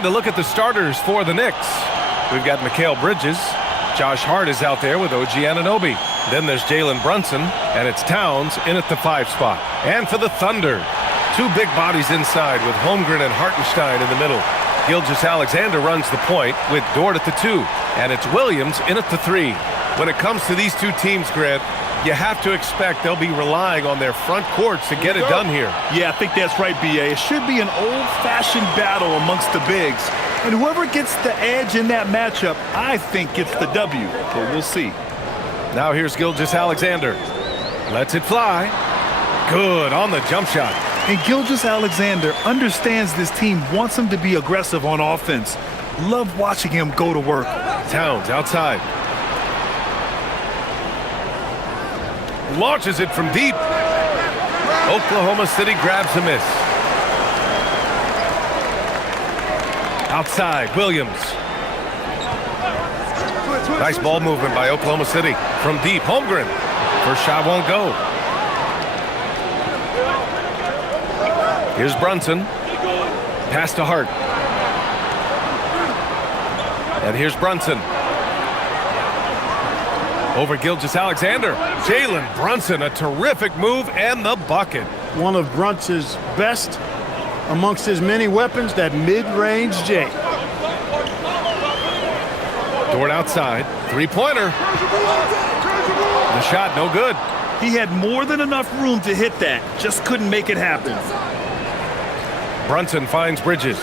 And to look at the starters for the Knicks. We've got Mikal Bridges. Josh Hart is out there with OG Anunoby. Then there's Jalen Brunson, and it's Towns in at the 5 spot. And for the Thunder, 2 big bodies inside with Holmgren and Hartenstein in the middle. Gilgeous-Alexander runs the point with Dort at the 2, and it's Williams in at the 3. When it comes to these two teams, Grant, you have to expect they'll be relying on their front courts to get it done here. Yeah, I think that's right, B.A. It should be an old-fashioned battle amongst the bigs. And whoever gets the edge in that matchup, I think gets the W. But we'll see. Now here's Gilgeous-Alexander. Lets it fly. Good on the jump shot. And Gilgeous-Alexander understands this team wants him to be aggressive on offense. Love watching him go to work. Towns outside. Launches it from deep. Oklahoma City grabs a miss. Outside, Williams. Nice ball movement by Oklahoma City. From deep, Holmgren. First shot won't go. Here's Brunson. Pass to Hart. And here's Brunson. Over Gilgeous-Alexander. Jalen Brunson, a terrific move, and the bucket. One of Brunson's best amongst his many weapons, that mid-range J. Dort outside. Three-pointer. The shot, no good. He had more than enough room to hit that. Just couldn't make it happen. Brunson finds Bridges.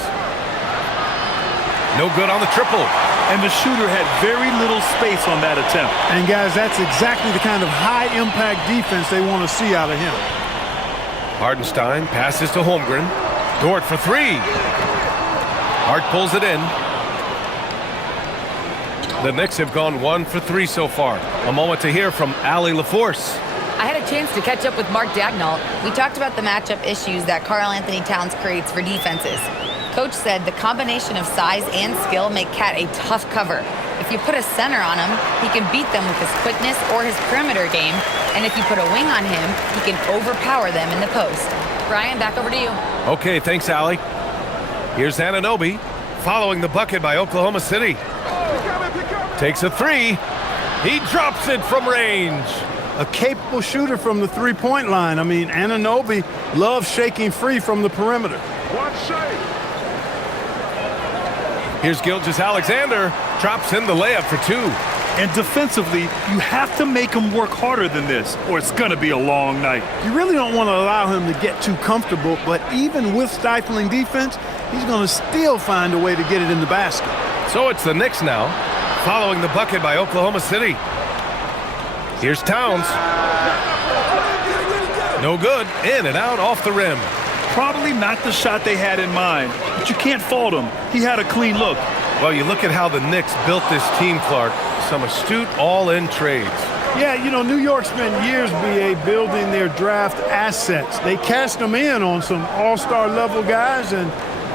No good on the triple. And the shooter had very little space on that attempt. And, guys, that's exactly the kind of high-impact defense they want to see out of him. Hartenstein passes to Holmgren. Dort for 3. Hart pulls it in. The Knicks have gone 1 for 3 so far. A moment to hear from Allie LaForce. I had a chance to catch up with Mark Dagnall. We talked about the matchup issues that Karl-Anthony Towns creates for defenses. Coach said the combination of size and skill make Cat a tough cover. If you put a center on him, he can beat them with his quickness or his perimeter game. And if you put a wing on him, he can overpower them in the post. Brian, back over to you. Okay, thanks, Allie. Here's Anunoby, following the bucket by Oklahoma City. Takes a 3. He drops it from range. A capable shooter from the three-point line. I mean, Anunoby loves shaking free from the perimeter. Here's Gilgeous-Alexander. Drops in the layup for 2. And defensively, you have to make him work harder than this, or it's going to be a long night. You really don't want to allow him to get too comfortable, but even with stifling defense, he's going to still find a way to get it in the basket. So it's the Knicks now, following the bucket by Oklahoma City. Here's Towns. No good. In and out off the rim. Probably not the shot they had in mind, but you can't fault him. He had a clean look. Well, you look at how the Knicks built this team, Clark. Some astute all-in trades. Yeah, you know, New York spent years, B.A., building their draft assets. They cast them in on some all-star level guys, and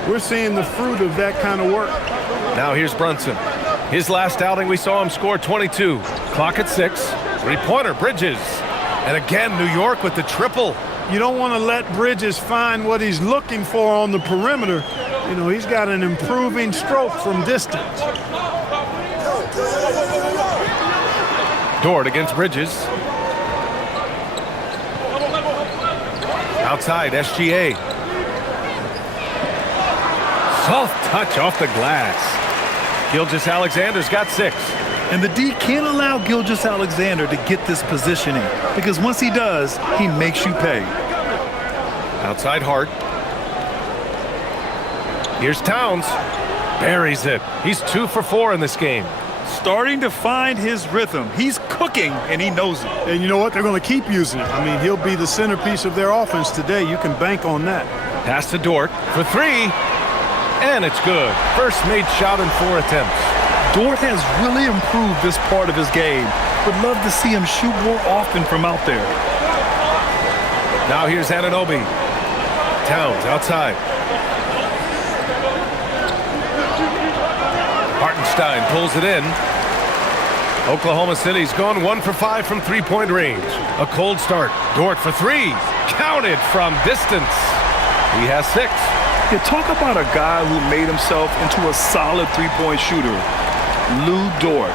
we're seeing the fruit of that kind of work. Now here's Brunson. His last outing, we saw him score 22. Clock at 6. Three-pointer, Bridges. And again, New York with the triple. You don't want to let Bridges find what he's looking for on the perimeter. You know, he's got an improving stroke from distance. Dort against Bridges. Outside, SGA. Soft touch off the glass. Gilgeous-Alexander's got 6. And the D can't allow Gilgeous-Alexander to get this positioning, because once he does, he makes you pay. Outside Hart. Here's Towns. Buries it. He's 2 for 4 in this game. Starting to find his rhythm. He's cooking, and he knows it. And you know what? They're going to keep using it. I mean, he'll be the centerpiece of their offense today. You can bank on that. Pass to Dort for 3. And it's good. First made shot in 4 attempts. Dort has really improved this part of his game. Would love to see him shoot more often from out there. Now here's Anunoby. Towns outside. Hartenstein pulls it in. Oklahoma City's gone 1 for 5 from three-point range. A cold start. Dort for 3. Counted from distance. He has 6. Yeah, talk about a guy who made himself into a solid three-point shooter. Lou Dort.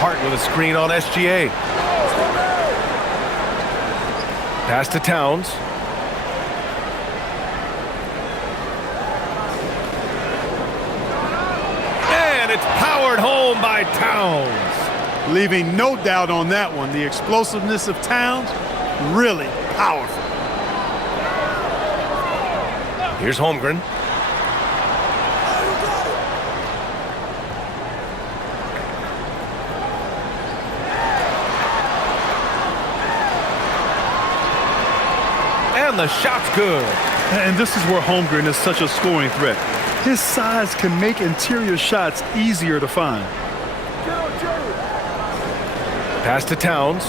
Hart with a screen on SGA. Pass to Towns. And it's powered home by Towns. Leaving no doubt on that one. The explosiveness of Towns, really powerful. Here's Holmgren. And the shot's good. And this is where Holmgren is such a scoring threat. His size can make interior shots easier to find. Pass to Towns.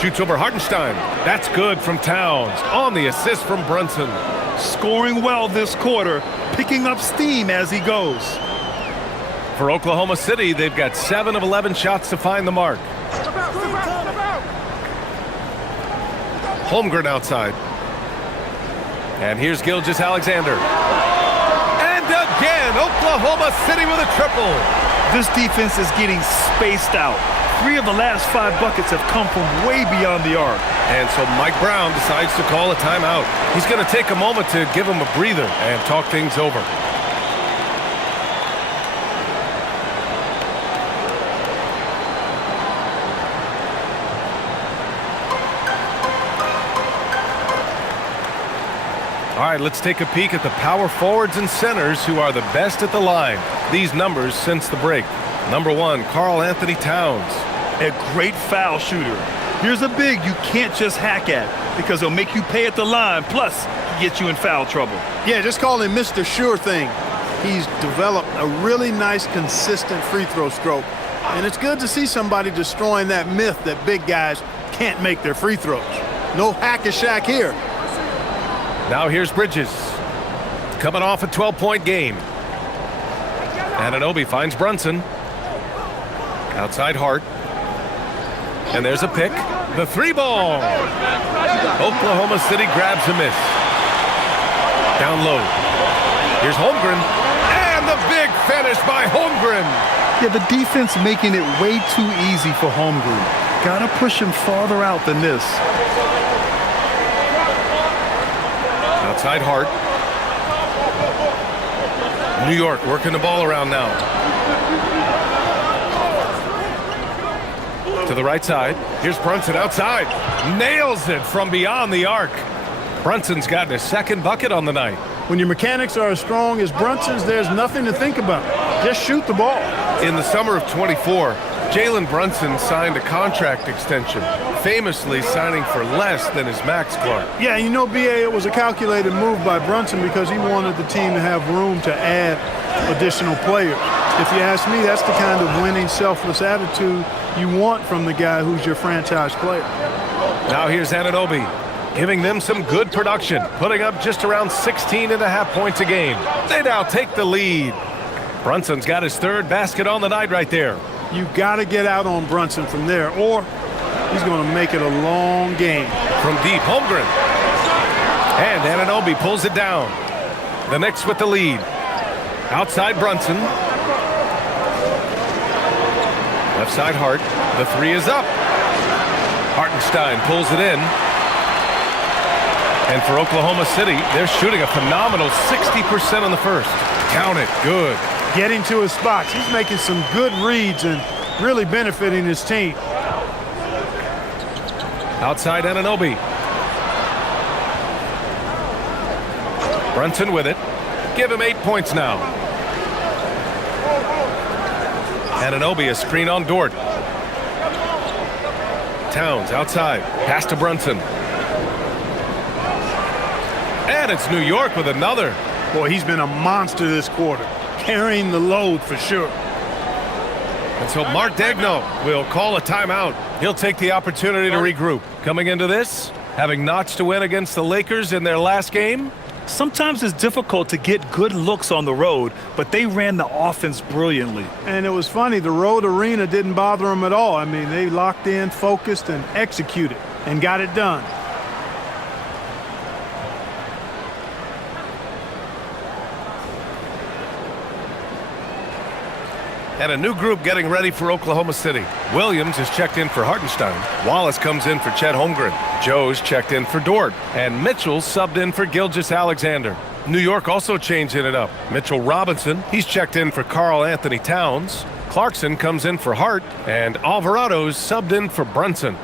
Shoots over Hartenstein. That's good from Towns. On the assist from Brunson. Scoring well this quarter, picking up steam as he goes. For Oklahoma City, they've got 7 of 11 shots to find the mark. Holmgren outside. And here's Gilgeous-Alexander. And again, Oklahoma City with a triple. This defense is getting spaced out. 3 of the last 5 buckets have come from way beyond the arc. And so Mike Brown decides to call a timeout. He's going to take a moment to give him a breather and talk things over. All right, let's take a peek at the power forwards and centers who are the best at the line. These numbers since the break. Number 1, Karl-Anthony Towns. A great foul shooter. Here's a big you can't just hack at because he'll make you pay at the line. Plus, he gets you in foul trouble. Yeah, just call him Mr. Sure Thing. He's developed a really nice, consistent free throw stroke. And it's good to see somebody destroying that myth that big guys can't make their free throws. No hack-a-shack here. Now here's Bridges. Coming off a 12-point game. Anunoby finds Brunson. Outside Hart. And there's a pick. The 3-ball. Oklahoma City grabs a miss. Down low. Here's Holmgren. And the big finish by Holmgren. Yeah, the defense making it way too easy for Holmgren. Gotta push him farther out than this. Outside Hart. New York working the ball around now. To the right side. Here's Brunson outside. Nails it from beyond the arc. Brunson's gotten his second bucket on the night. When your mechanics are as strong as Brunson's, there's nothing to think about. Just shoot the ball. In the summer of 24, Jalen Brunson signed a contract extension, famously signing for less than his max, Clark. Yeah, you know, B.A., it was a calculated move by Brunson because he wanted the team to have room to add additional players. If you ask me, that's the kind of winning, selfless attitude you want from the guy who's your franchise player. Now here's Anunoby, giving them some good production, putting up just around 16.5 points a game. They now take the lead. Brunson's got his third basket on the night right there. You got to get out on Brunson from there, or he's going to make it a long game. From deep, Holmgren. And Anunoby pulls it down. The Knicks with the lead. Outside Brunson. Left side Hart. The 3 is up. Hartenstein pulls it in. And for Oklahoma City, they're shooting a phenomenal 60% on the first. Count it. Good. Getting to his spots. He's making some good reads and really benefiting his team. Outside Anunoby. Brunson with it. Give him 8 points now. Anunoby, a screen on Dort. Towns outside. Pass to Brunson. And it's New York with another. Boy, he's been a monster this quarter. Carrying the load for sure. And so Mark Daigneault will call a timeout. He'll take the opportunity to regroup. Coming into this, having notched a win against the Lakers in their last game. Sometimes it's difficult to get good looks on the road, but they ran the offense brilliantly. And it was funny, the road arena didn't bother them at all. I mean, they locked in, focused, and executed, and got it done. And a new group getting ready for Oklahoma City. Williams is checked in for Hartenstein. Wallace comes in for Chet Holmgren. Joe's checked in for Dort. And Mitchell subbed in for Gilgeous-Alexander. New York also changing it up. Mitchell Robinson, he's checked in for Karl Anthony Towns. Clarkson comes in for Hart. And Alvarado's subbed in for Brunson.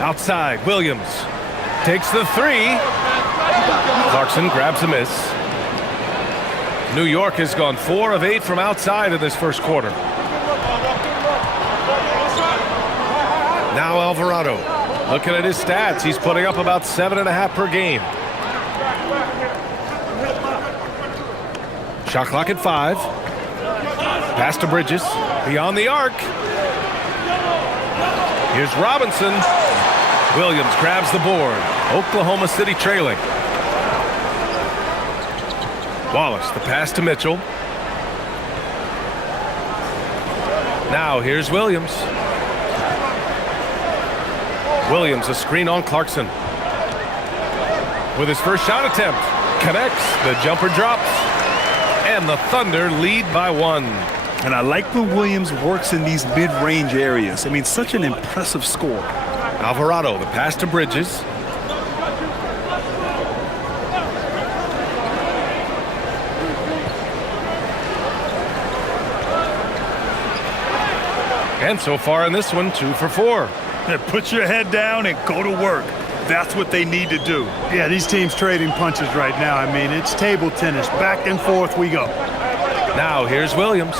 Outside, Williams takes the three. Clarkson grabs a miss. New York has gone 4 of 8 from outside in this first quarter. Now Alvarado. Looking at his stats, he's putting up about 7.5 per game. Shot clock at 5. Pass to Bridges. Beyond the arc. Here's Robinson. Williams grabs the board. Oklahoma City trailing. Wallace, the pass to Mitchell. Now here's Williams. Williams, a screen on Clarkson. With his first shot attempt. Connects. The jumper drops. And the Thunder lead by 1. And I like when Williams works in these mid-range areas. I mean, such an impressive score. Alvarado, the pass to Bridges. And so far in this one, 2 for 4. Yeah, put your head down and go to work. That's what they need to do. Yeah, these teams trading punches right now. I mean, it's table tennis. Back and forth we go. Now here's Williams.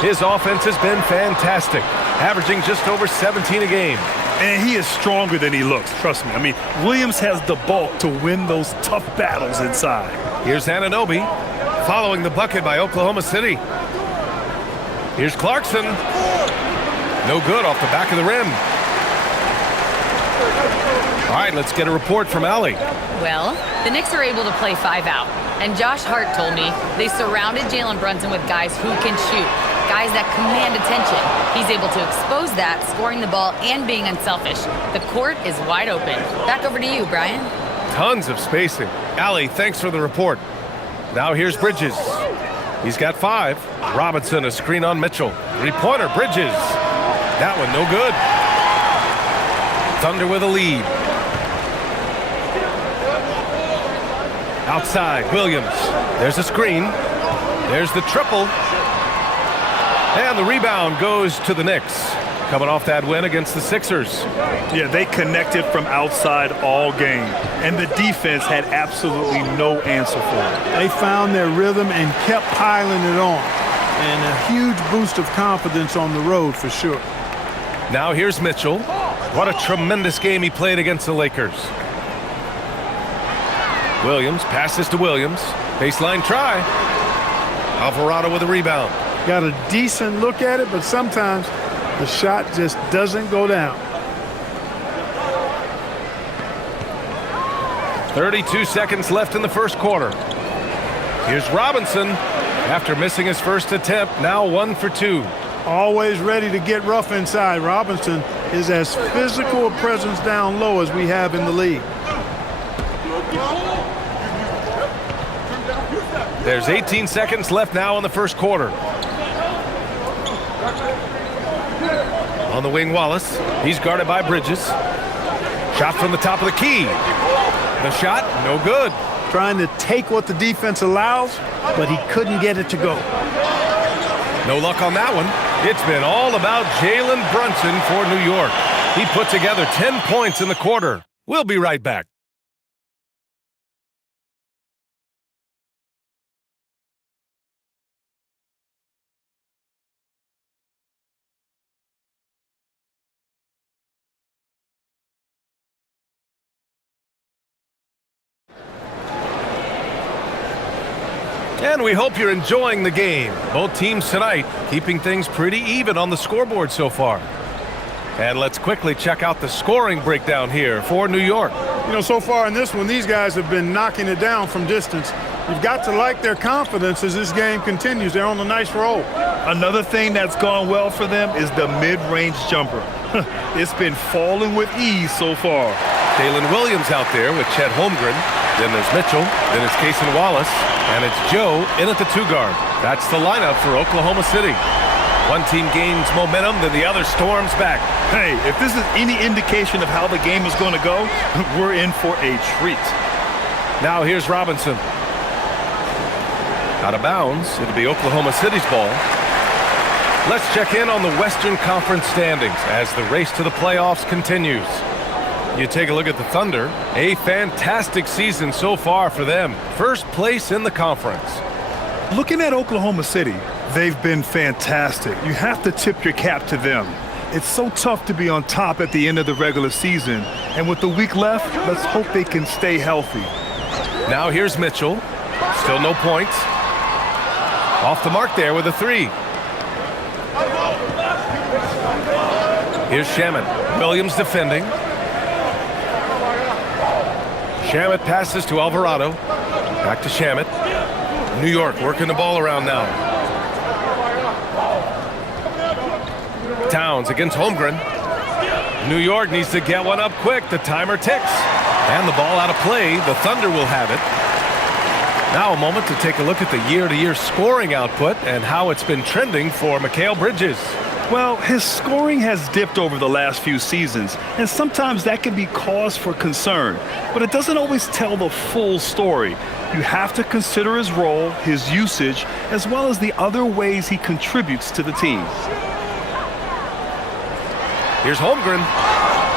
His offense has been fantastic, averaging just over 17 a game. And he is stronger than he looks, trust me. I mean, Williams has the bulk to win those tough battles inside. Here's Anunoby, following the bucket by Oklahoma City. Here's Clarkson. No good off the back of the rim. All right, let's get a report from Allie. Well, the Knicks are able to play 5 out. And Josh Hart told me they surrounded Jalen Brunson with guys who can shoot, guys that command attention. He's able to expose that, scoring the ball and being unselfish. The court is wide open. Back over to you, Brian. Tons of spacing. Allie, thanks for the report. Now here's Bridges. He's got 5. Robinson, a screen on Mitchell. 3-pointer, Bridges. That one no good. Thunder with a lead. Outside, Williams. There's a screen. There's the triple. And the rebound goes to the Knicks. Coming off that win against the Sixers. Yeah, they connected from outside all game. And the defense had absolutely no answer for it. They found their rhythm and kept piling it on. And a huge boost of confidence on the road for sure. Now here's Mitchell. What a tremendous game he played against the Lakers. Williams passes to Williams. Baseline try. Alvarado with a rebound. Got a decent look at it, but sometimes the shot just doesn't go down. 32 seconds left in the first quarter. Here's Robinson. After missing his first attempt, now 1 for 2. Always ready to get rough inside. Robinson is as physical a presence down low as we have in the league. There's 18 seconds left now in the first quarter. On the wing, Wallace. He's guarded by Bridges. Shot from the top of the key. The shot, no good. Trying to take what the defense allows, but he couldn't get it to go. No luck on that one. It's been all about Jalen Brunson for New York. He put together 10 points in the quarter. We'll be right back. And we hope you're enjoying the game. Both teams tonight keeping things pretty even on the scoreboard so far. And let's quickly check out the scoring breakdown here for New York. You know, so far in this one, these guys have been knocking it down from distance. You've got to like their confidence as this game continues. They're on a nice roll. Another thing that's gone well for them is the mid-range jumper. It's been falling with ease so far. Jalen Williams out there with Chet Holmgren. Then there's Mitchell. Then it's Cason Wallace. And it's Joe in at the 2 guard. That's the lineup for Oklahoma City. One team gains momentum, then the other storms back. Hey, if this is any indication of how the game is going to go, we're in for a treat. Now here's Robinson. Out of bounds. It'll be Oklahoma City's ball. Let's check in on the Western Conference standings as the race to the playoffs continues. You take a look at the Thunder. A fantastic season so far for them. First place in the conference. Looking at Oklahoma City, they've been fantastic. You have to tip your cap to them. It's so tough to be on top at the end of the regular season. And with the week left, let's hope they can stay healthy. Now here's Mitchell. Still no points. Off the mark there with a 3. Here's Shamet. Williams defending. Shamet passes to Alvarado. Back to Shamet. New York working the ball around now. Towns against Holmgren. New York needs to get one up quick. The timer ticks. And the ball out of play. The Thunder will have it. Now a moment to take a look at the year-to-year scoring output and how it's been trending for Mikal Bridges. Well, his scoring has dipped over the last few seasons, and sometimes that can be cause for concern. But it doesn't always tell the full story. You have to consider his role, his usage, as well as the other ways he contributes to the team. Here's Holmgren.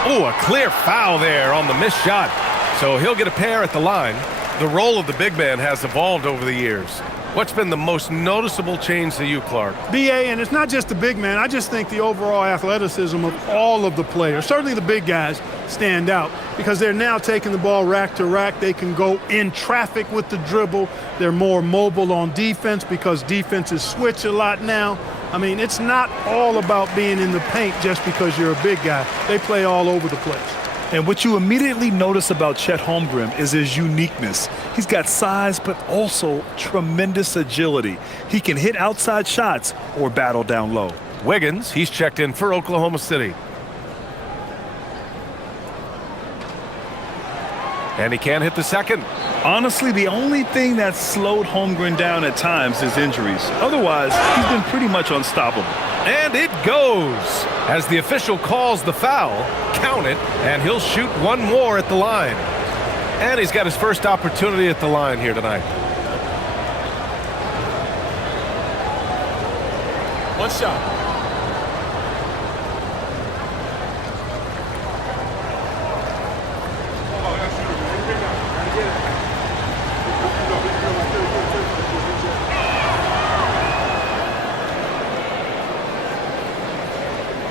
Oh, a clear foul there on the missed shot. So he'll get a pair at the line. The role of the big man has evolved over the years. What's been the most noticeable change to you, Clark? BA, and it's not just the big man. I just think the overall athleticism of all of the players, certainly the big guys, stand out because they're now taking the ball rack to rack. They can go in traffic with the dribble. They're more mobile on defense because defenses switch a lot now. I mean, it's not all about being in the paint just because you're a big guy. They play all over the place. And what you immediately notice about Chet Holmgren is his uniqueness. He's got size, but also tremendous agility. He can hit outside shots or battle down low. Wiggins, he's checked in for Oklahoma City. And he can't hit the second. Honestly, the only thing that's slowed Holmgren down at times is injuries. Otherwise, he's been pretty much unstoppable. And it goes. As the official calls the foul, count it, and he'll shoot one more at the line. And he's got his first opportunity at the line here tonight. One shot.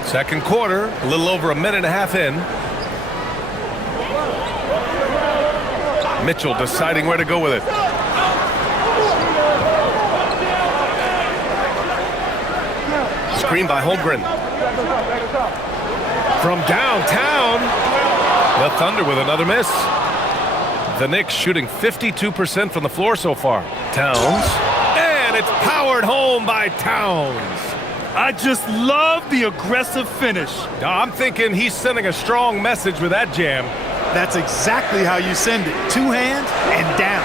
Second quarter, a little over a minute and a half in. Mitchell deciding where to go with it. Screen by Holmgren. From downtown, the Thunder with another miss. The Knicks shooting 52% from the floor so far. Towns, and it's powered home by Towns. I just love the aggressive finish. I'm thinking he's sending a strong message with that jam. That's exactly how you send it. 2 hands and down.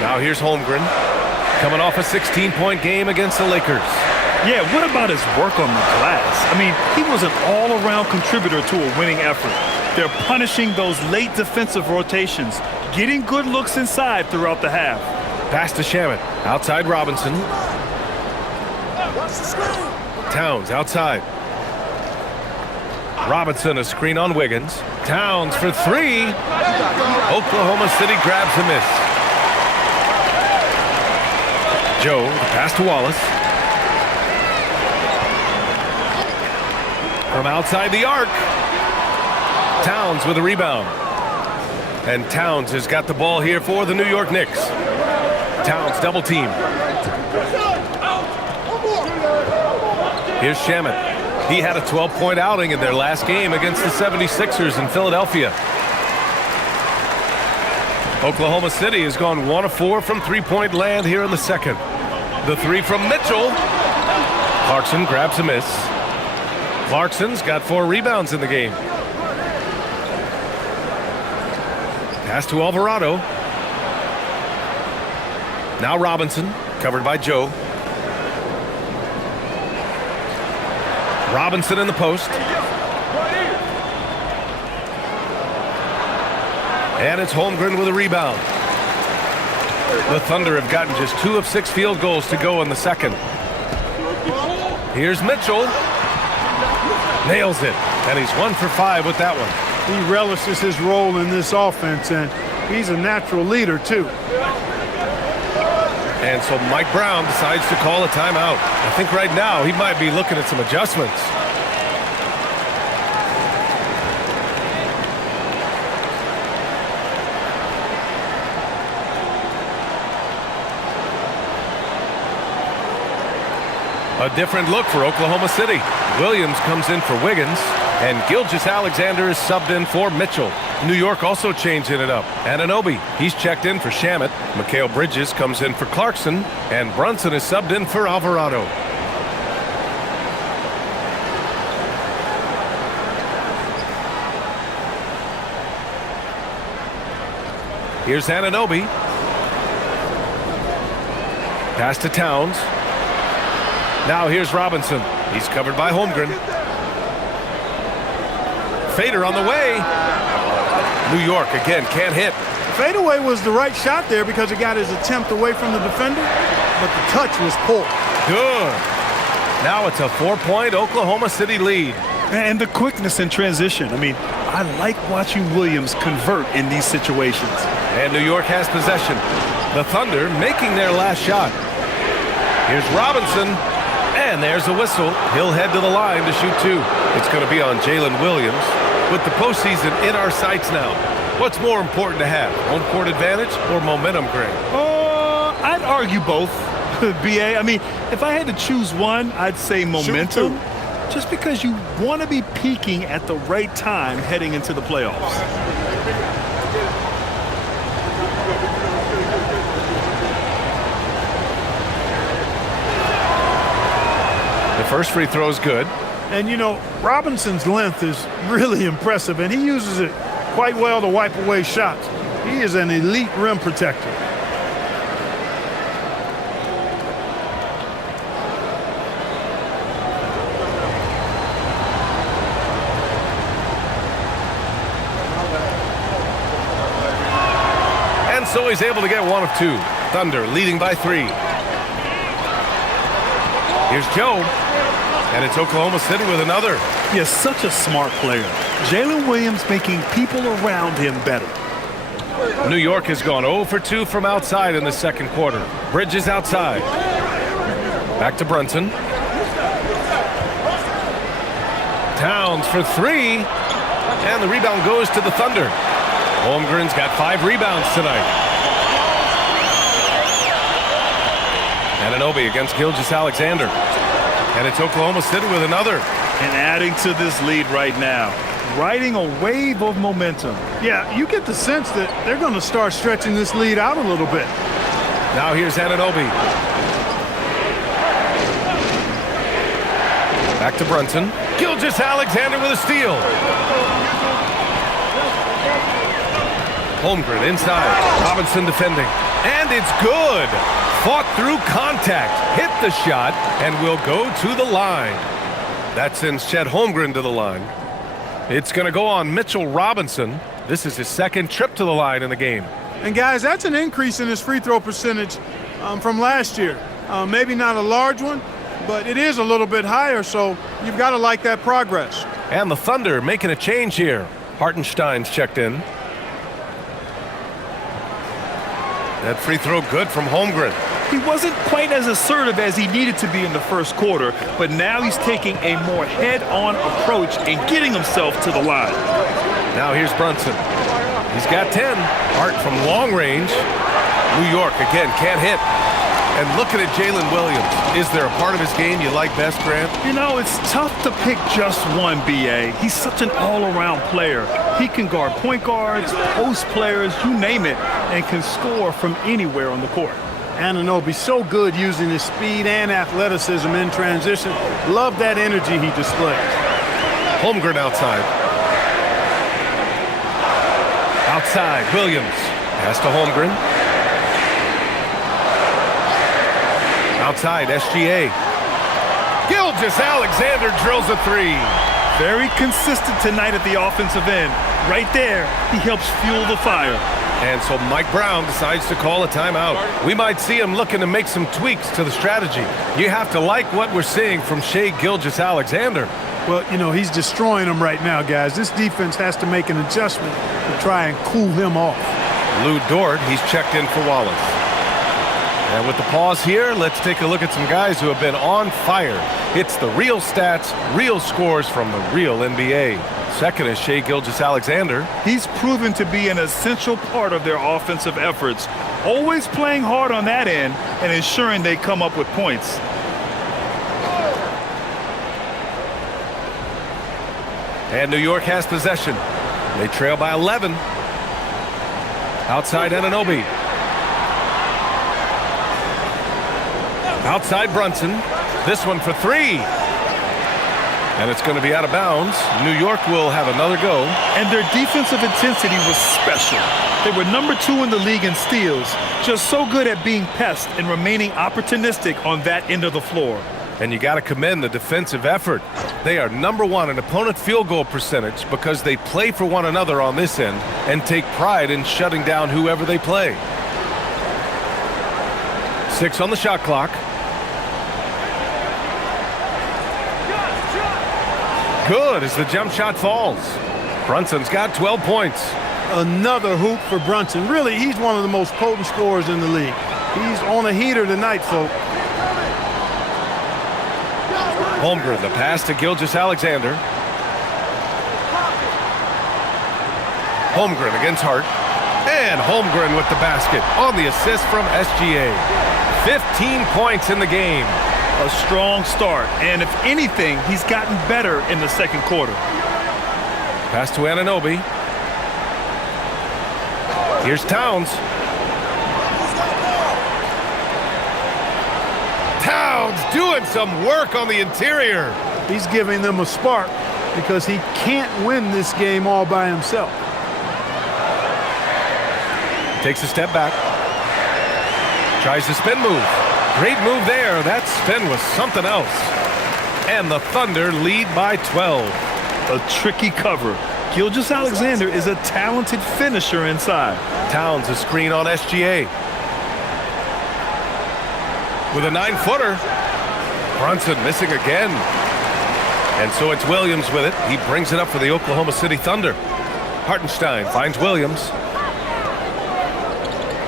Now here's Holmgren, coming off a 16-point game against the Lakers. Yeah, what about his work on the glass? I mean, he was an all-around contributor to a winning effort. They're punishing those late defensive rotations, getting good looks inside throughout the half. Pass to Shamet, outside Robinson. Towns outside. Robinson a screen on Wiggins. Towns for 3. Oklahoma City grabs a miss. Joe, the pass to Wallace. From outside the arc. Towns with a rebound. And Towns has got the ball here for the New York Knicks. Towns double team. Here's Shamet. He had a 12-point outing in their last game against the 76ers in Philadelphia. Oklahoma City has gone 1 of 4 from three-point land here in the second. The 3 from Mitchell. Clarkson grabs a miss. Clarkson's got 4 rebounds in the game. Pass to Alvarado. Now Robinson, covered by Joe. Robinson in the post. And it's Holmgren with a rebound. The Thunder have gotten just 2 of 6 field goals to go in the second. Here's Mitchell. Nails it. And he's 1 for 5 with that one. He relishes his role in this offense, and he's a natural leader, too. And so Mike Brown decides to call a timeout. I think right now he might be looking at some adjustments. A different look for Oklahoma City. Williams comes in for Wiggins, and Gilgeous-Alexander is subbed in for Mitchell. New York also changing it up. Anunoby, he's checked in for Shamet. Mikal Bridges comes in for Clarkson, and Brunson is subbed in for Alvarado. Here's Anunoby. Pass to Towns. Now here's Robinson. He's covered by Holmgren. Fader on the way. New York again can't hit. Fadeaway was the right shot there because it got his attempt away from the defender, but the touch was poor. Good. Now it's a 4-point Oklahoma City lead. And the quickness in transition. I mean, I like watching Williams convert in these situations. And New York has possession. The Thunder making their last shot. Here's Robinson. And there's a whistle. He'll head to the line to shoot 2. It's going to be on Jalen Williams. With the postseason in our sights now, what's more important to have, home court advantage or momentum, Greg? I'd argue both, B.A. I mean, if I had to choose one, I'd say momentum. Just because you want to be peaking at the right time heading into the playoffs. The first free throw is good. And, you know, Robinson's length is really impressive, and he uses it quite well to wipe away shots. He is an elite rim protector. And so he's able to get 1 of 2. Thunder leading by 3. Here's Joe. And it's Oklahoma City with another. He is such a smart player. Jalen Williams making people around him better. New York has gone 0 for 2 from outside in the second quarter. Bridges outside. Back to Brunson. Towns for 3. And the rebound goes to the Thunder. Holmgren's got 5 rebounds tonight. Anunoby against Gilgeous-Alexander. And it's Oklahoma City with another. And adding to this lead right now, riding a wave of momentum. Yeah, you get the sense that they're going to start stretching this lead out a little bit. Now here's Anunoby. Back to Brunson. Gilgeous-Alexander with a steal. Holmgren inside. Robinson defending. And it's good. Fought through contact, hit the shot, and will go to the line. That sends Chet Holmgren to the line. It's going to go on Mitchell Robinson. This is his second trip to the line in the game. And, guys, that's an increase in his free throw percentage from last year. Maybe not a large one, but it is a little bit higher, so you've got to like that progress. And the Thunder making a change here. Hartenstein's checked in. That free throw good from Holmgren. He wasn't quite as assertive as he needed to be in the first quarter, but now he's taking a more head-on approach and getting himself to the line. Now here's Brunson. He's got 10. Hart from long range. New York again can't hit. And looking at Jalen Williams, is there a part of his game you like best, Grant? You know, it's tough to pick just one, B.A. He's such an all-around player. He can guard point guards, post players, you name it, and can score from anywhere on the court. Anunoby so good using his speed and athleticism in transition. Love that energy he displays. Holmgren outside. Outside, Williams. Pass to Holmgren. Outside, SGA. Gilgeous-Alexander drills a three. Very consistent tonight at the offensive end. Right there, he helps fuel the fire. And so Mike Brown decides to call a timeout. We might see him looking to make some tweaks to the strategy. You have to like what we're seeing from Shai Gilgeous-Alexander. Well, you know, he's destroying them right now, guys. This defense has to make an adjustment to try and cool him off. Lou Dort, he's checked in for Wallace. And with the pause here, let's take a look at some guys who have been on fire. It's the real stats, real scores from the real NBA. Second is Shai Gilgeous-Alexander. He's proven to be an essential part of their offensive efforts, always playing hard on that end and ensuring they come up with points. And New York has possession. They trail by 11. Outside Anunoby. Outside Brunson. This one for three. And it's going to be out of bounds. New York will have another go. And their defensive intensity was special. They were number 2 in the league in steals. Just so good at being pests and remaining opportunistic on that end of the floor. And you got to commend the defensive effort. They are number 1 in opponent field goal percentage because they play for one another on this end and take pride in shutting down whoever they play. 6 on the shot clock. Good as the jump shot falls. Brunson's got 12 points. Another hoop for Brunson. Really, he's one of the most potent scorers in the league. He's on a heater tonight, folks. Holmgren, the pass to Gilgeous-Alexander. Holmgren against Hart. And Holmgren with the basket on the assist from SGA. 15 points in the game. A strong start, and if anything, he's gotten better in the second quarter. Pass to Anunoby. Here's Towns. Towns doing some work on the interior. He's giving them a spark because he can't win this game all by himself. Takes a step back. Tries the spin move. Great move there. That spin was something else. And the Thunder lead by 12. A tricky cover. Gilgeous-Alexander is a talented finisher inside. Towns a screen on SGA. With a 9-footer. Brunson missing again. And so it's Williams with it. He brings it up for the Oklahoma City Thunder. Hartenstein finds Williams.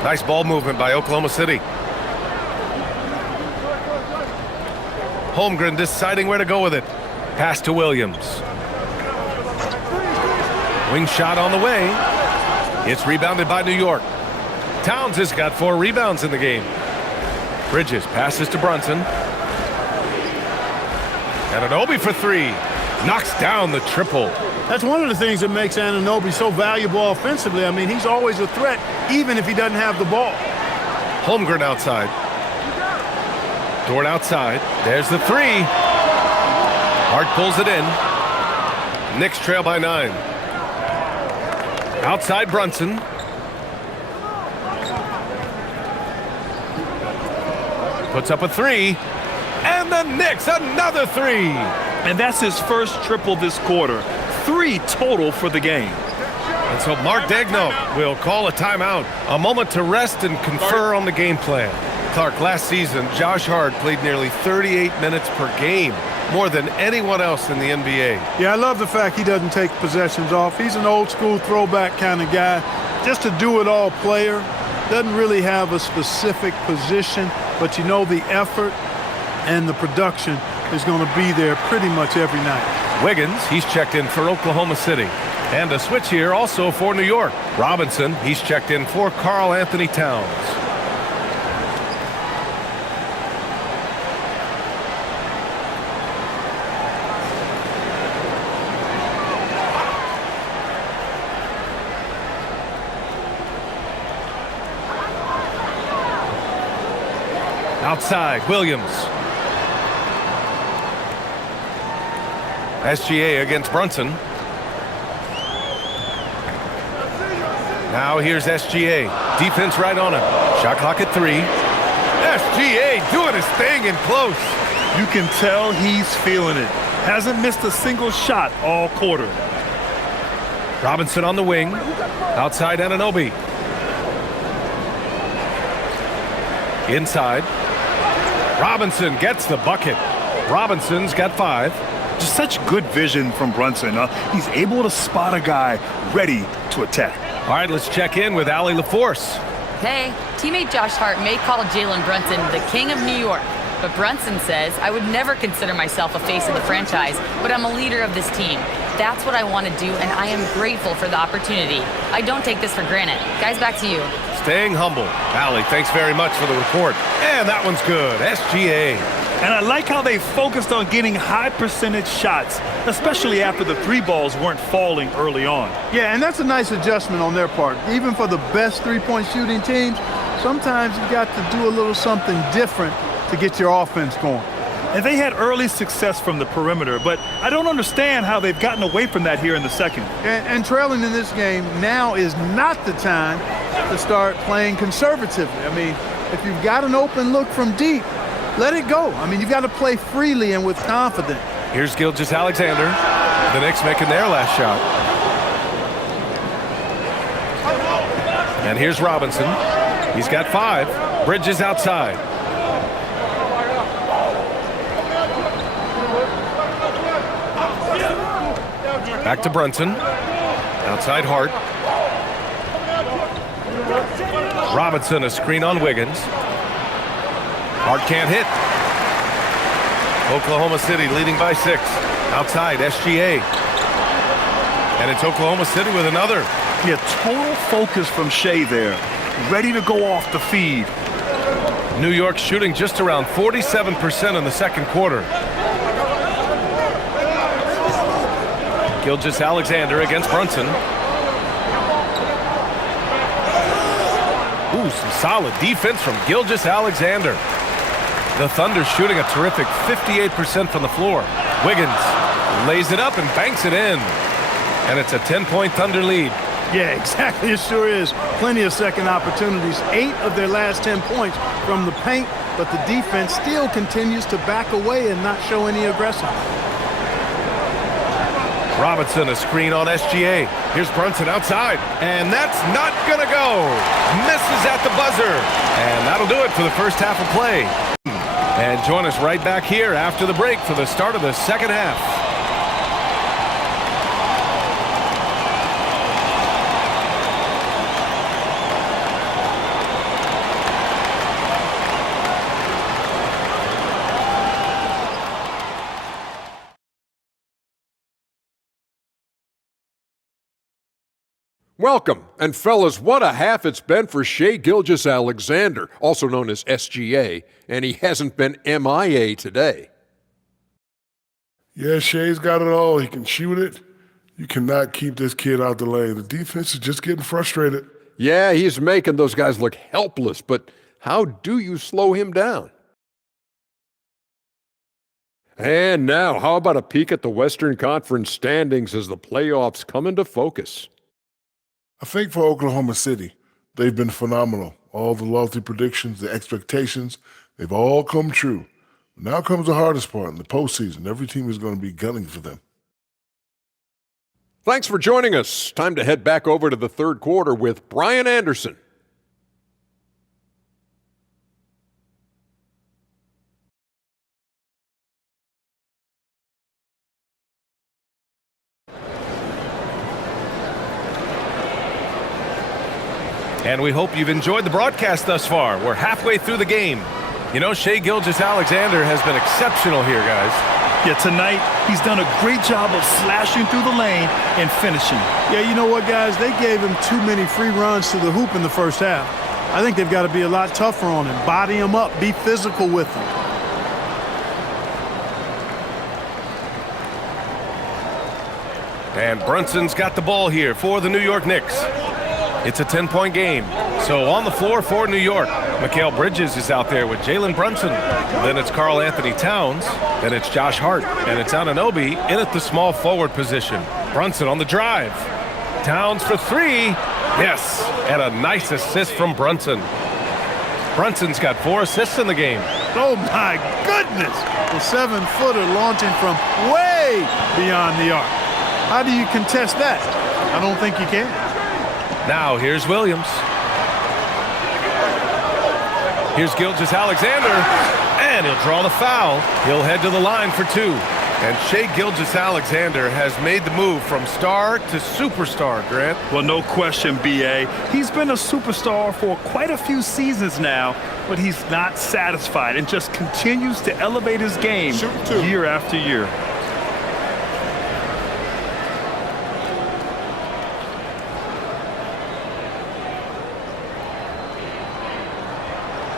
Nice ball movement by Oklahoma City. Holmgren deciding where to go with it. Pass to Williams. Wing shot on the way. It's rebounded by New York. Towns has got 4 rebounds in the game. Bridges passes to Brunson. Anunoby for 3. Knocks down the triple. That's one of the things that makes Anunoby so valuable offensively. I mean, he's always a threat, even if he doesn't have the ball. Holmgren outside. Dort outside. There's the 3. Hart pulls it in. Knicks trail by 9. Outside Brunson. Puts up a 3. And the Knicks another 3. And that's his first triple this quarter. 3 total for the game. And so Mark Daigneault will call a timeout. A moment to rest and confer on the game plan. Clark, last season, Josh Hart played nearly 38 minutes per game, more than anyone else in the NBA. Yeah, I love the fact he doesn't take possessions off. He's an old-school throwback kind of guy. Just a do-it-all player. Doesn't really have a specific position, but you know the effort and the production is going to be there pretty much every night. Wiggins, he's checked in for Oklahoma City. And a switch here also for New York. Robinson, he's checked in for Karl Anthony Towns. Outside, Williams. SGA against Brunson. Now here's SGA. Defense right on him. Shot clock at 3. SGA doing his thing in close. You can tell he's feeling it. Hasn't missed a single shot all quarter. Robinson on the wing. Outside Anunoby. Inside. Robinson gets the bucket. Robinson's got 5. Just such good vision from Brunson. He's able to spot a guy ready to attack. All right, let's check in with Allie LaForce. Hey, teammate Josh Hart may call Jalen Brunson the king of New York, but Brunson says, I would never consider myself a face of the franchise, but I'm a leader of this team. That's what I want to do, and I am grateful for the opportunity. I don't take this for granted. Guys, back to you. Staying humble. Allie, thanks very much for the report. And that one's good. SGA. And I like how they focused on getting high percentage shots, especially after the 3 balls weren't falling early on. Yeah, and that's a nice adjustment on their part. Even for the best three-point shooting teams, sometimes you got to do a little something different to get your offense going. And they had early success from the perimeter, but I don't understand how they've gotten away from that here in the second. And trailing in this game, now is not the time to start playing conservatively. I mean, if you've got an open look from deep, let it go. I mean, you've got to play freely and with confidence. Here's Gilgeous-Alexander. The Knicks making their last shot. And here's Robinson. He's got 5. Bridges outside. Back to Brunson. Outside Hart. Robinson, a screen on Wiggins. Hart can't hit. Oklahoma City leading by 6. Outside, SGA. And it's Oklahoma City with another. Yeah, total focus from Shea there. Ready to go off the feed. New York shooting just around 47% in the second quarter. Gilgeous-Alexander against Brunson. Ooh, some solid defense from Gilgeous-Alexander. The Thunder shooting a terrific 58% from the floor. Wiggins lays it up and banks it in. And it's a 10-point Thunder lead. Yeah, exactly. It sure is. Plenty of second opportunities. 8 of their last 10 points from the paint, but the defense still continues to back away and not show any aggression. Robinson, a screen on SGA. Here's Brunson outside, and that's not gonna go. Misses at the buzzer, and that'll do it for the first half of play. And join us right back here after the break for the start of the second half. Welcome, and fellas, what a half it's been for Shai Gilgeous-Alexander, also known as SGA, and he hasn't been MIA today. Yeah, Shai's got it all. He can shoot it. You cannot keep this kid out the lane. The defense is just getting frustrated. Yeah, he's making those guys look helpless, but how do you slow him down? And now, how about a peek at the Western Conference standings as the playoffs come into focus? I think for Oklahoma City, they've been phenomenal. All the lofty predictions, the expectations, they've all come true. Now comes the hardest part in the postseason. Every team is going to be gunning for them. Thanks for joining us. Time to head back over to the third quarter with Brian Anderson. And we hope you've enjoyed the broadcast thus far. We're halfway through the game. You know, Shai Gilgeous-Alexander has been exceptional here, guys. Yeah, tonight he's done a great job of slashing through the lane and finishing. Yeah, you know what, guys? They gave him too many free runs to the hoop in the first half. I think they've got to be a lot tougher on him. Body him up. Be physical with him. And Brunson's got the ball here for the New York Knicks. It's a 10-point game. So on the floor for New York, Mikal Bridges is out there with Jalen Brunson. Then it's Karl Anthony Towns. Then it's Josh Hart. And it's Anunoby in at the small forward position. Brunson on the drive. Towns for 3. Yes, and a nice assist from Brunson. Brunson's got 4 assists in the game. Oh, my goodness. The 7-footer launching from way beyond the arc. How do you contest that? I don't think you can. Now here's Williams. Here's Gilgeous-Alexander, and he'll draw the foul. He'll head to the line for 2. And Shai Gilgeous-Alexander has made the move from star to superstar, Grant. Well, no question, B.A. He's been a superstar for quite a few seasons now, but he's not satisfied and just continues to elevate his game year after year.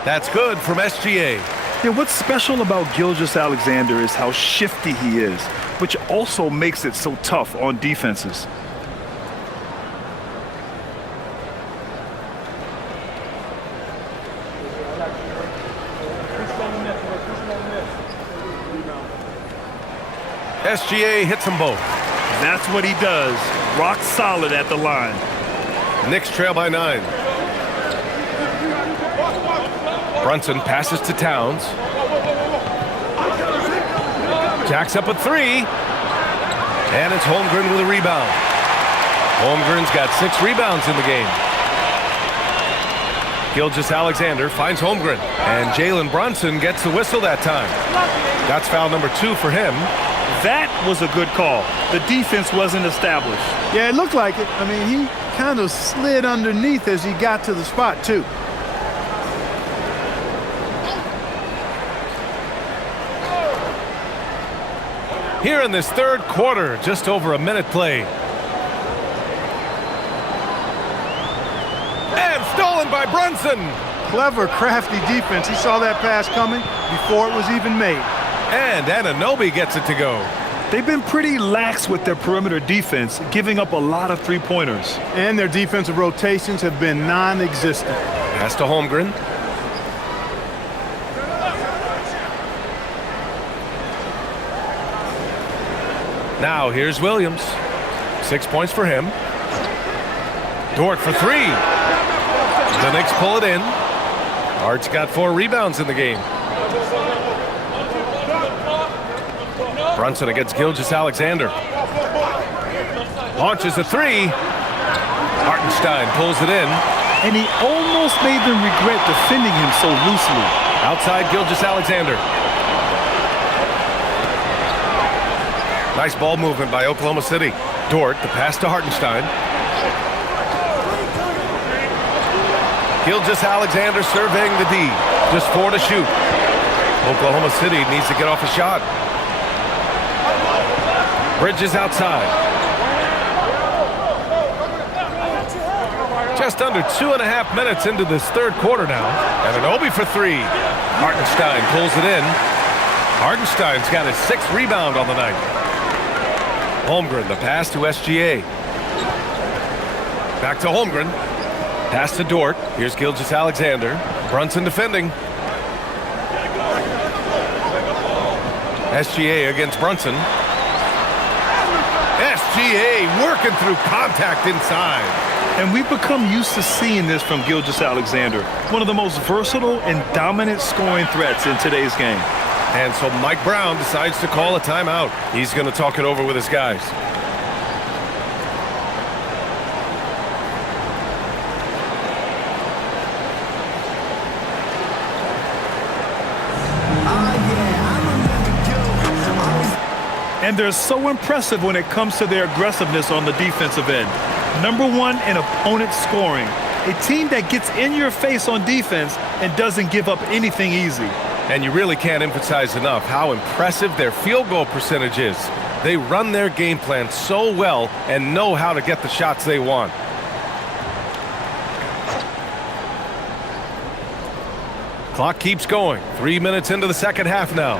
That's good from SGA. Yeah, what's special about Gilgeous-Alexander is how shifty he is, which also makes it so tough on defenses. SGA hits them both. That's what he does. Rock solid at the line. Knicks trail by 9. Brunson passes to Towns. Jacks up a 3. And it's Holmgren with a rebound. Holmgren's got 6 rebounds in the game. Gilgeous-Alexander finds Holmgren. And Jalen Brunson gets the whistle that time. That's foul number 2 for him. That was a good call. The defense wasn't established. Yeah, it looked like it. I mean, he kind of slid underneath as he got to the spot, too. Here in this third quarter, just over a minute played. And stolen by Brunson. Clever, crafty defense. He saw that pass coming before it was even made. And Anunoby gets it to go. They've been pretty lax with their perimeter defense, giving up a lot of three-pointers. And their defensive rotations have been non-existent. Pass to Holmgren. Now here's Williams. 6 points for him. Dort for 3. The Knicks pull it in. Hart's got 4 rebounds in the game. Brunson against Gilgeous-Alexander. Launches a 3. Hartenstein pulls it in. And he almost made them regret defending him so loosely. Outside Gilgeous-Alexander. Nice ball movement by Oklahoma City. Dort, the pass to Hartenstein. Gilgeous-Alexander surveying the D. Just 4 to shoot. Oklahoma City needs to get off a shot. Bridges outside. Just under 2.5 minutes into this third quarter now. And Anunoby for 3. Hartenstein pulls it in. Hartenstein's got his 6th rebound on the night. Holmgren, the pass to SGA. Back to Holmgren. Pass to Dort. Here's Gilgeous-Alexander. Brunson defending. SGA against Brunson. SGA working through contact inside. And we've become used to seeing this from Gilgeous-Alexander, one of the most versatile and dominant scoring threats in today's game. And so Mike Brown decides to call a timeout. He's going to talk it over with his guys. And they're so impressive when it comes to their aggressiveness on the defensive end. Number 1 in opponent scoring. A team that gets in your face on defense and doesn't give up anything easy. And you really can't emphasize enough how impressive their field goal percentage is. They run their game plan so well and know how to get the shots they want. Clock keeps going. 3 minutes into the second half now.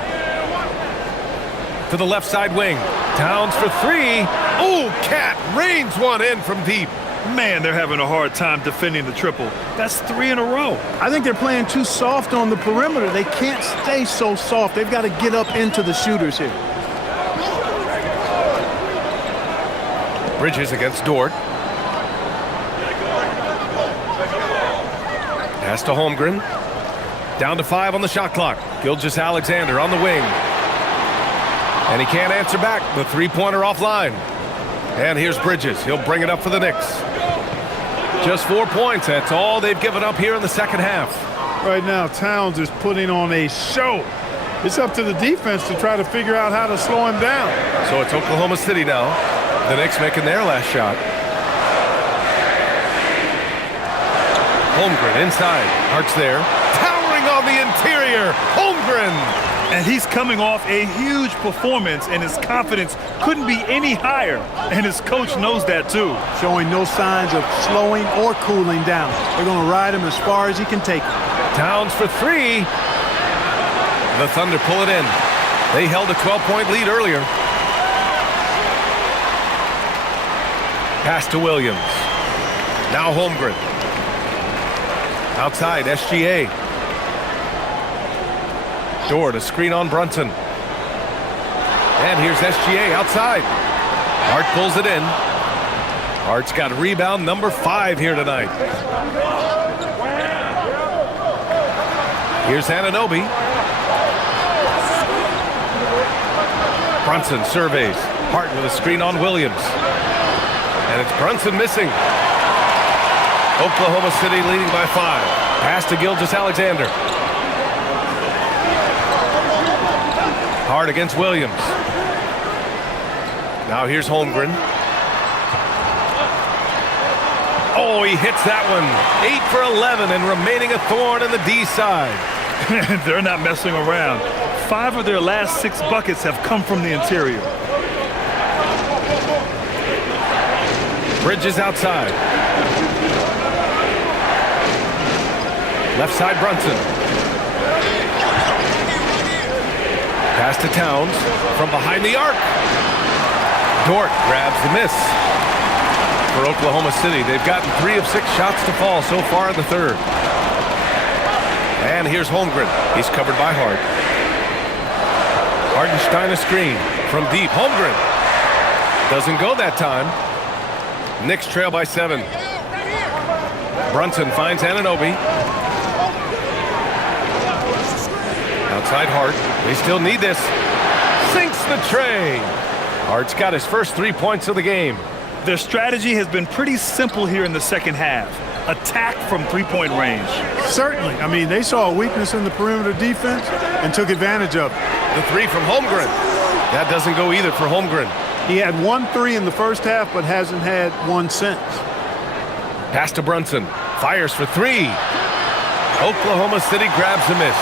To the left side wing. Towns for 3. Ooh, Cat rains one in from deep. Man, they're having a hard time defending the triple. That's 3 in a row. I think they're playing too soft on the perimeter. They can't stay so soft. They've got to get up into the shooters here. Bridges against Dort. Pass to Holmgren. Down to 5 on the shot clock. Gilgeous-Alexander on the wing. And he can't answer back. The three-pointer offline. And here's Bridges. He'll bring it up for the Knicks. Just 4 points. That's all they've given up here in the second half. Right now, Towns is putting on a show. It's up to the defense to try to figure out how to slow him down. So it's Oklahoma City now. The Knicks making their last shot. Holmgren inside. Hart's there. Towering on the interior. Holmgren. And he's coming off a huge performance, and his confidence couldn't be any higher. And his coach knows that, too. Showing no signs of slowing or cooling down. They're going to ride him as far as he can take him. Towns for 3. The Thunder pull it in. They held a 12-point lead earlier. Pass to Williams. Now Holmgren. Outside, SGA. Dort, a screen on Brunson. And here's SGA outside. Hart pulls it in. Hart's got rebound number 5 here tonight. Here's Anunoby. Brunson surveys. Hart with a screen on Williams. And it's Brunson missing. Oklahoma City leading by 5. Pass to Gilgeous-Alexander. Hart against Williams. Now here's Holmgren. Oh, he hits that one. 8 for 11 and remaining a thorn in the D side. They're not messing around. 5 of their last 6 buckets have come from the interior. Bridges outside. Left side Brunson. Pass to Towns from behind the arc. Dort grabs the miss. For Oklahoma City, they've gotten 3 of 6 shots to fall so far in the third. And here's Holmgren. He's covered by Hart. Hartenstein a screen from deep. Holmgren doesn't go that time. Knicks trail by 7. Brunson finds Anunoby. Outside Hart. They still need this. Sinks the tray. Hart's got his first 3 points of the game. Their strategy has been pretty simple here in the second half. Attack from 3-point range. Certainly. I mean, they saw a weakness in the perimeter defense and took advantage of it. The 3 from Holmgren. That doesn't go either for Holmgren. He had 1 3 in the first half, but hasn't had 1 since. Pass to Brunson. Fires for 3. Oklahoma City grabs the miss.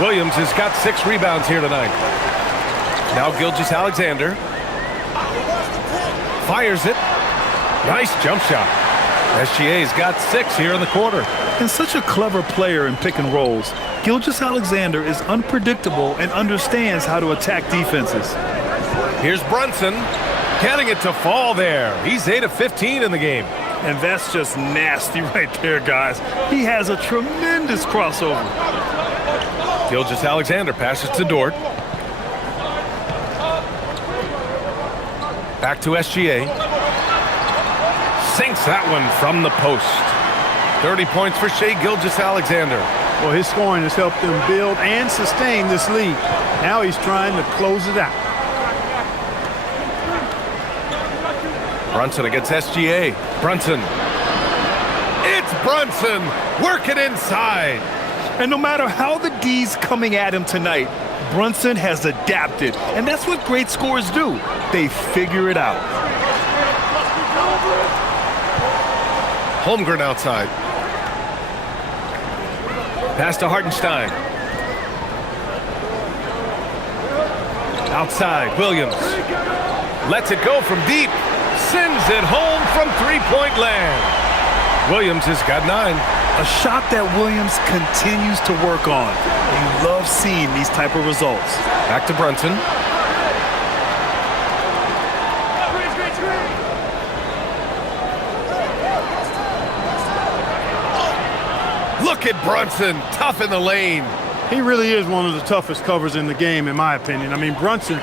Williams has got 6 rebounds here tonight. Now Gilgeous-Alexander. Fires it. Nice jump shot. SGA's got 6 here in the quarter. And such a clever player in pick and rolls. Gilgeous-Alexander is unpredictable and understands how to attack defenses. Here's Brunson. Getting it to fall there. He's 8 of 15 in the game. And that's just nasty right there, guys. He has a tremendous crossover. Gilgeous-Alexander passes to Dort. Back to SGA. Sinks that one from the post. 30 points for Shai Gilgeous-Alexander. Well, his scoring has helped them build and sustain this lead. Now he's trying to close it out. Brunson against SGA. Brunson. It's Brunson. Work it inside. And no matter how the D's coming at him tonight, Brunson has adapted. And that's what great scorers do. They figure it out. Holmgren outside. Pass to Hartenstein. Outside, Williams. Lets it go from deep. Sends it home from 3-point land. Williams has got 9. A shot that Williams continues to work on. You love seeing these type of results. Back to Brunson. Look at Brunson, tough in the lane. He really is one of the toughest covers in the game, in my opinion. I mean, Brunson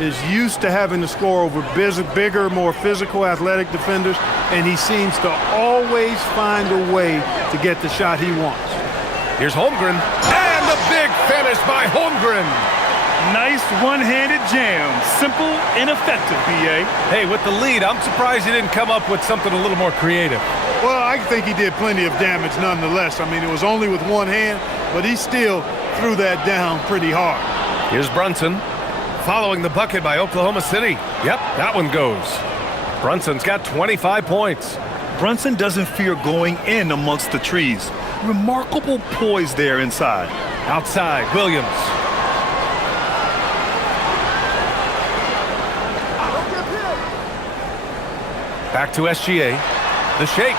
is used to having to score over bigger, more physical, athletic defenders, and he seems to always find a way to get the shot he wants. Here's Holmgren, and a big finish by Holmgren. Nice one-handed jam. Simple and effective, B.A. Hey, with the lead, I'm surprised he didn't come up with something a little more creative. Well, I think he did plenty of damage nonetheless. I mean, it was only with one hand, but he still threw that down pretty hard. Here's Brunson, following the bucket by Oklahoma City. Yep, that one goes. Brunson's got 25 points. Brunson doesn't fear going in amongst the trees. Remarkable poise there inside. Outside, Williams. Back to SGA. The shake.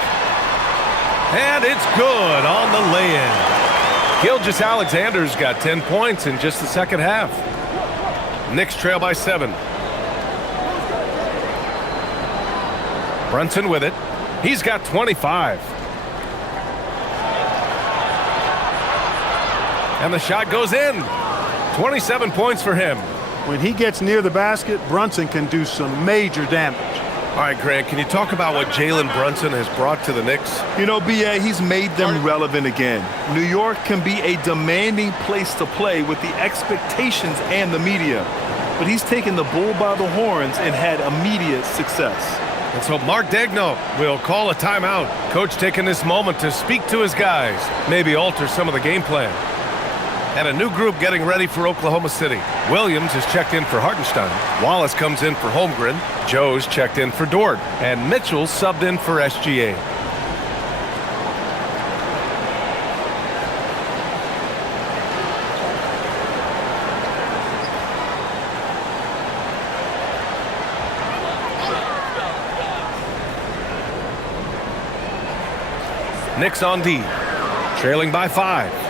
And it's good on the lay-in. Gilgeous-Alexander's got 10 points in just the second half. Knicks trail by 7. Brunson with it. He's got 25. And the shot goes in. 27 points for him. When he gets near the basket, Brunson can do some major damage. All right, Grant, can you talk about what Jalen Brunson has brought to the Knicks? You know, B.A., he's made them relevant again. New York can be a demanding place to play with the expectations and the media. But he's taken the bull by the horns and had immediate success. And so Mark Daigneault will call a timeout. Coach taking this moment to speak to his guys, maybe alter some of the game plan. And a new group getting ready for Oklahoma City. Williams is checked in for Hartenstein. Wallace comes in for Holmgren. Joe's checked in for Dort. And Mitchell subbed in for SGA. Knicks on D, trailing by 5.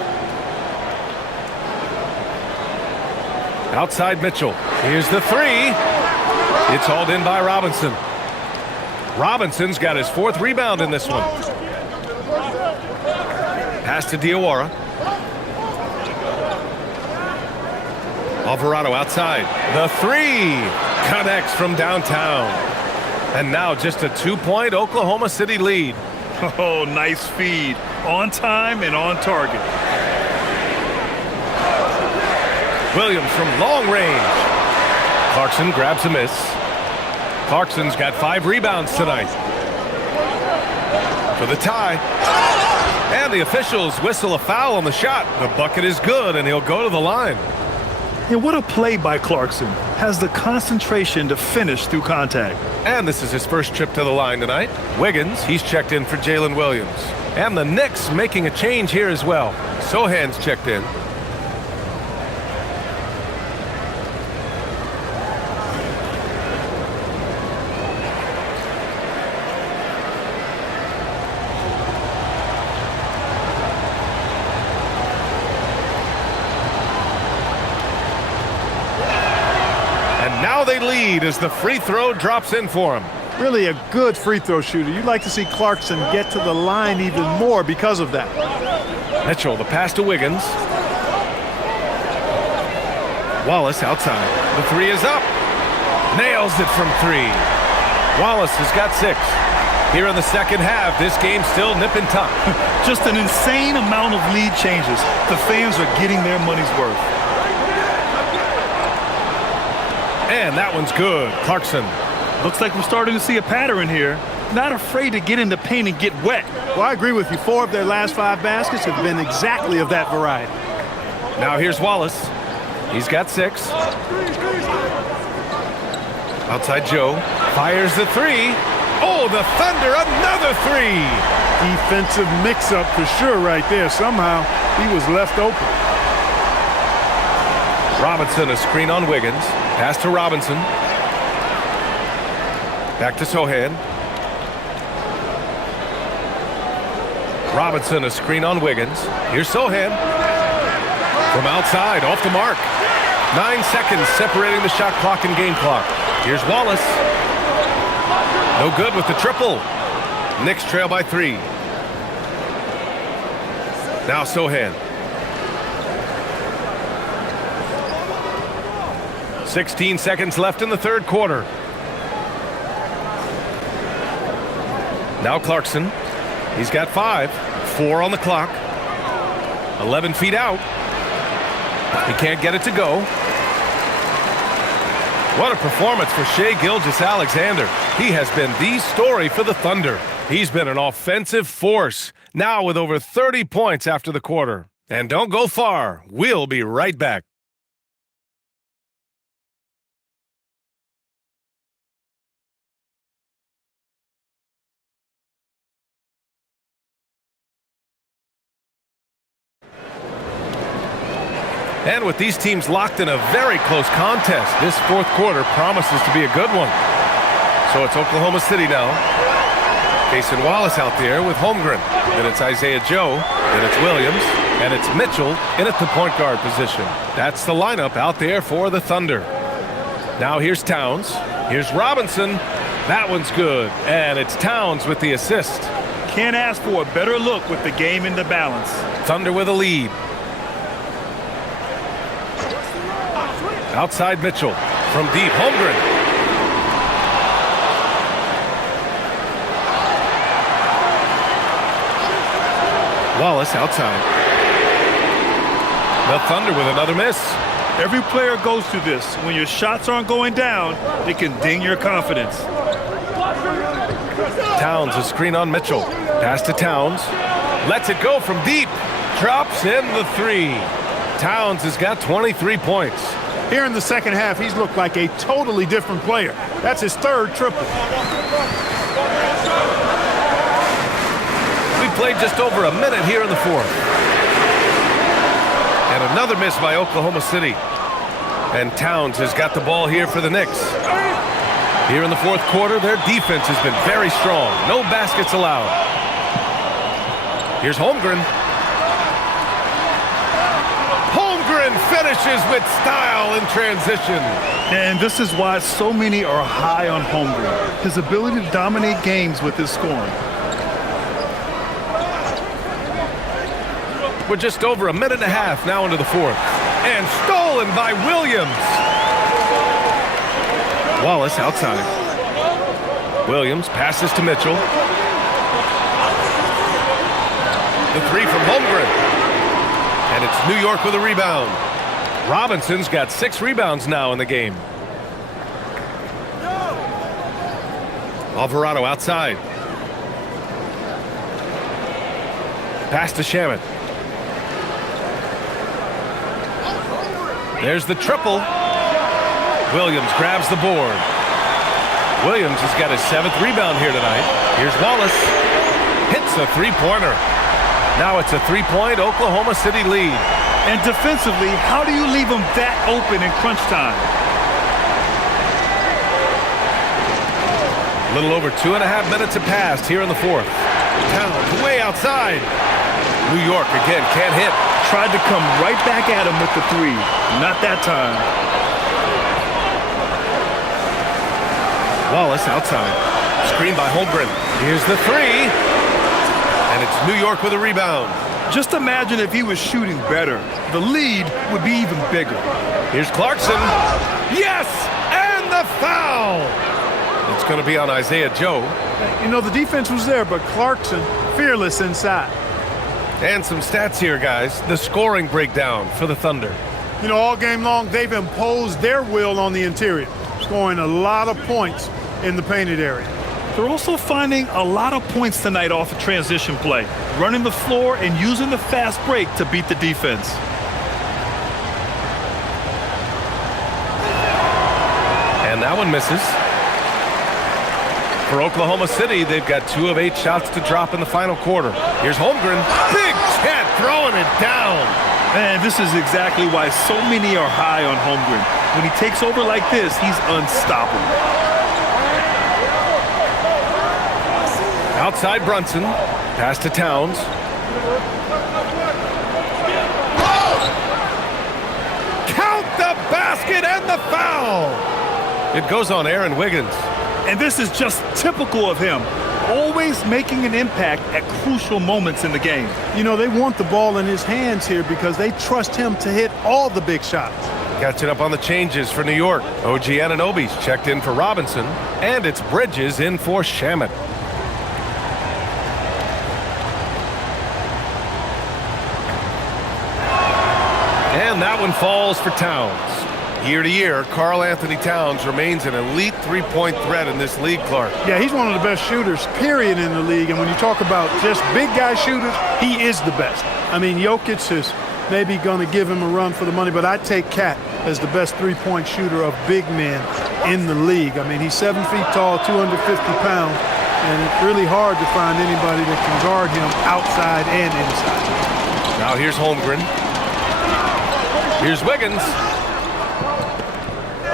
Outside Mitchell. Here's the three. It's hauled in by Robinson. Robinson's got his 4th rebound in this one. Pass to Diawara. Alvarado outside. The three connects from downtown. And now just a 2-point Oklahoma City lead. Oh, nice feed. On time and on target. Williams from long range. Clarkson grabs a miss. Clarkson's got 5 rebounds tonight. For the tie. And the officials whistle a foul on the shot. The bucket is good, and he'll go to the line. And what a play by Clarkson. Has the concentration to finish through contact. And this is his first trip to the line tonight. Wiggins, he's checked in for Jalen Williams. And the Knicks making a change here as well. Sohan's checked in. They lead as the free throw drops in for him. Really a good free throw shooter. You'd like to see Clarkson get to the line even more because of that. Mitchell, the pass to Wiggins. Wallace outside. The three is up. Nails it from 3. Wallace has got 6. Here in the second half, this game's still nip and tuck. Just an insane amount of lead changes. The fans are getting their money's worth. And that one's good. Clarkson. Looks like we're starting to see a pattern here. Not afraid to get in the paint and get wet. Well, I agree with you. 4 of their last 5 baskets have been exactly of that variety. Now here's Wallace. He's got 6. Outside Joe. Fires the 3. Oh, the Thunder, another 3. Defensive mix-up for sure right there. Somehow he was left open. Robinson, a screen on Wiggins. Pass to Robinson. Back to Sohan. Robinson, a screen on Wiggins. Here's Sohan. From outside, off the mark. 9 seconds separating the shot clock and game clock. Here's Wallace. No good with the triple. Knicks trail by 3. Now Sohan. 16 seconds left in the third quarter. Now Clarkson. He's got 5. 4 on the clock. 11 feet out. He can't get it to go. What a performance for Shai Gilgeous-Alexander. He has been the story for the Thunder. He's been an offensive force, now with over 30 points after the quarter. And don't go far. We'll be right back. And with these teams locked in a very close contest, this fourth quarter promises to be a good one. So it's Oklahoma City now. Cason Wallace out there with Holmgren. Then it's Isaiah Joe. Then it's Williams. And it's Mitchell in at the point guard position. That's the lineup out there for the Thunder. Now here's Towns. Here's Robinson. That one's good. And it's Towns with the assist. Can't ask for a better look with the game in the balance. Thunder with a lead. Outside Mitchell. From deep, Holmgren. Wallace outside. The Thunder with another miss. Every player goes through this. When your shots aren't going down, they can ding your confidence. Towns, a screen on Mitchell. Pass to Towns. Lets it go from deep. Drops in the 3. Towns has got 23 points. Here in the second half, he's looked like a totally different player. That's his third triple. We played just over a minute here in the fourth. And another miss by Oklahoma City. And Towns has got the ball here for the Knicks. Here in the fourth quarter, their defense has been very strong. No baskets allowed. Here's Holmgren. Finishes with style in transition. And this is why so many are high on Holmgren. His ability to dominate games with his scoring. We're just over a minute and a half now into the fourth. And stolen by Williams. Wallace outside. Williams passes to Mitchell. The 3 from Holmgren. And it's New York with a rebound. Robinson's got 6 rebounds now in the game. Alvarado outside. Pass to Shamet. There's the triple. Williams grabs the board. Williams has got his 7th rebound here tonight. Here's Wallace. Hits a 3-pointer. Now it's a 3-point Oklahoma City lead. And defensively, how do you leave them that open in crunch time? A little over 2.5 minutes have passed here in the fourth. Towns way outside. New York again can't hit. Tried to come right back at him with the 3. Not that time. Wallace outside. Screen by Holmgren. Here's the 3. And it's New York with a rebound. Just imagine if he was shooting better. The lead would be even bigger. Here's Clarkson. Yes! And the foul! It's going to be on Isaiah Joe. You know, the defense was there, but Clarkson fearless inside. And some stats here, guys. The scoring breakdown for the Thunder. You know, all game long, they've imposed their will on the interior, scoring a lot of points in the painted area. They're also finding a lot of points tonight off of transition play, running the floor and using the fast break to beat the defense. And that one misses. For Oklahoma City, they've got 2 of 8 shots to drop in the final quarter. Here's Holmgren. Big Chet throwing it down. And this is exactly why so many are high on Holmgren. When he takes over like this, he's unstoppable. Outside Brunson. Pass to Towns. Count the basket and the foul. It goes on Aaron Wiggins. And this is just typical of him. Always making an impact at crucial moments in the game. You know, they want the ball in his hands here because they trust him to hit all the big shots. Catching up on the changes for New York. OG Anunoby's checked in for Robinson. And it's Bridges in for Shamet. And that one falls for Towns. Year to year, Karl Anthony Towns remains an elite three-point threat in this league, Clark. Yeah, he's one of the best shooters, period, in the league. And when you talk about just big guy shooters, he is the best. I mean, Jokic is maybe going to give him a run for the money, but I take Cat as the best three-point shooter of big men in the league. I mean, he's 7 feet tall, 250 pounds, and it's really hard to find anybody that can guard him outside and inside. Now here's Holmgren. Here's Wiggins.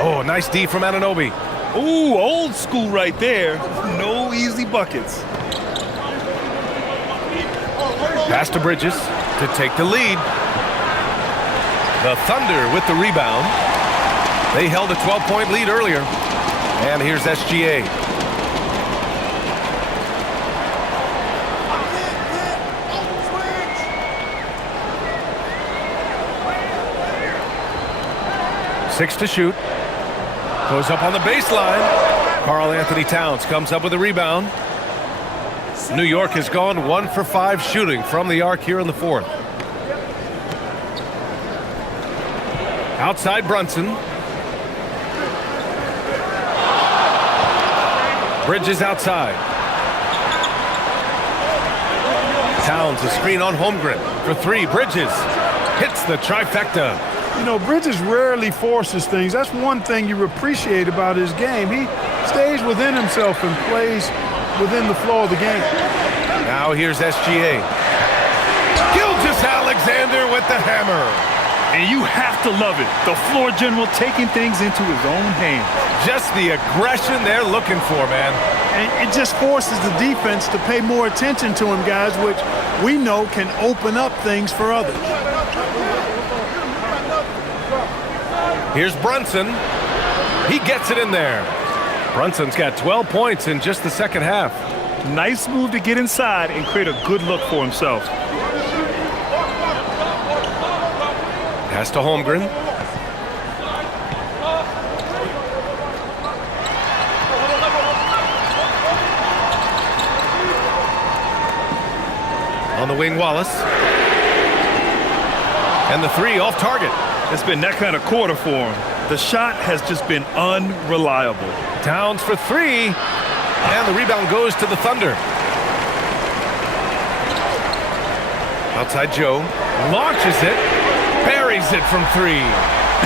Oh, nice D from Anunoby. Ooh, old school right there. No easy buckets. Pass to Bridges to take the lead. The Thunder with the rebound. They held a 12-point lead earlier. And here's SGA. Six to shoot. Goes up on the baseline. Karl Anthony Towns comes up with a rebound. New York has gone 1 for 5 shooting from the arc here in the fourth. Outside Brunson. Bridges outside. Towns a screen on Holmgren for 3. Bridges hits the trifecta. You know, Bridges rarely forces things. That's one thing you appreciate about his game. He stays within himself and plays within the flow of the game. Now here's SGA. Gilgeous-Alexander with the hammer. And you have to love it. The floor general taking things into his own hands. Just the aggression they're looking for, man. And it just forces the defense to pay more attention to him, guys, which we know can open up things for others. Here's Brunson. He gets it in there. Brunson's got 12 points in just the second half. Nice move to get inside and create a good look for himself. Pass to Holmgren. On the wing, Wallace. And the 3 off target. It's been that kind of quarter for him. The shot has just been unreliable. Towns for 3. And the rebound goes to the Thunder. Outside Joe. Launches it. Buries it from 3.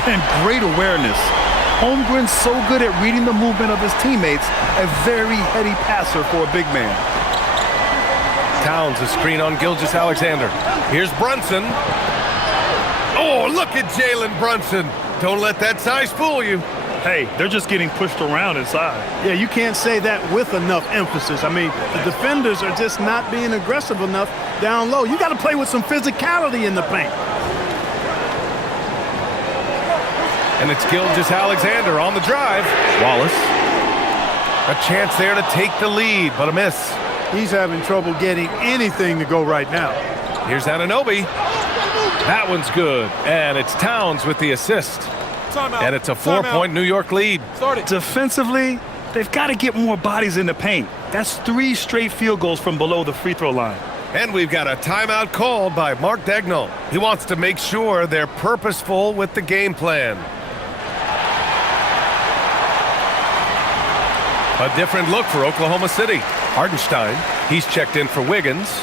And great awareness. Holmgren's so good at reading the movement of his teammates. A very heady passer for a big man. Towns a screen on Gilgeous-Alexander. Here's Brunson. Oh, look at Jalen Brunson. Don't let that size fool you. Hey, they're just getting pushed around inside. Yeah, you can't say that with enough emphasis. I mean, the defenders are just not being aggressive enough down low. You got to play with some physicality in the paint. And it's Gilgeous-Alexander on the drive. Wallace. A chance there to take the lead, but a miss. He's having trouble getting anything to go right now. Here's Anunoby. That one's good. And it's Towns with the assist. And it's a 4-point New York lead. Defensively, they've got to get more bodies in the paint. That's 3 straight field goals from below the free throw line. And we've got a timeout called by Mark Daigneault. He wants to make sure they're purposeful with the game plan. A different look for Oklahoma City. Hardenstein, he's checked in for Wiggins.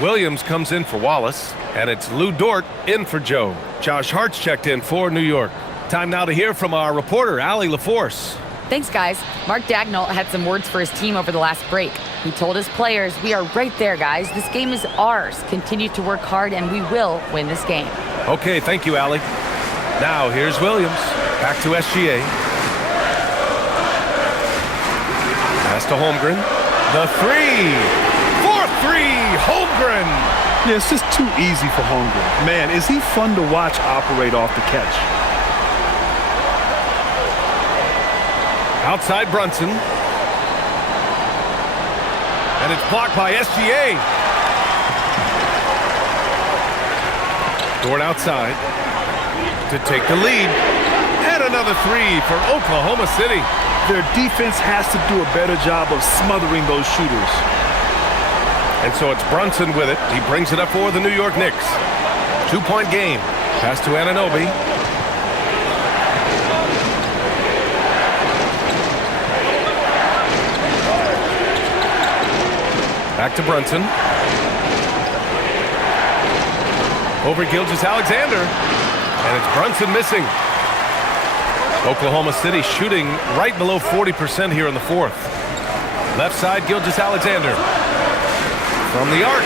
Williams comes in for Wallace. And it's Lou Dort in for Joe. Josh Hart's checked in for New York. Time now to hear from our reporter, Allie LaForce. Thanks, guys. Mark Daigneault had some words for his team over the last break. He told his players, "We are right there, guys. This game is ours. Continue to work hard, and we will win this game." Okay, thank you, Allie. Now, here's Williams. Back to SGA. Pass to Holmgren. The 3. 4-3, Holmgren. Yeah, it's just too easy for Holmgren. Man, is he fun to watch operate off the catch. Outside Brunson. And it's blocked by SGA. Dort outside to take the lead. another three for Oklahoma City. Their defense has to do a better job of smothering those shooters. And so it's Brunson with it. He brings it up for the New York Knicks. 2-point game. Pass to Anunoby. Back to Brunson. Over Gilgeous-Alexander. And it's Brunson missing. Oklahoma City shooting right below 40% here in the fourth. Left side, Gilgeous-Alexander. From the arc.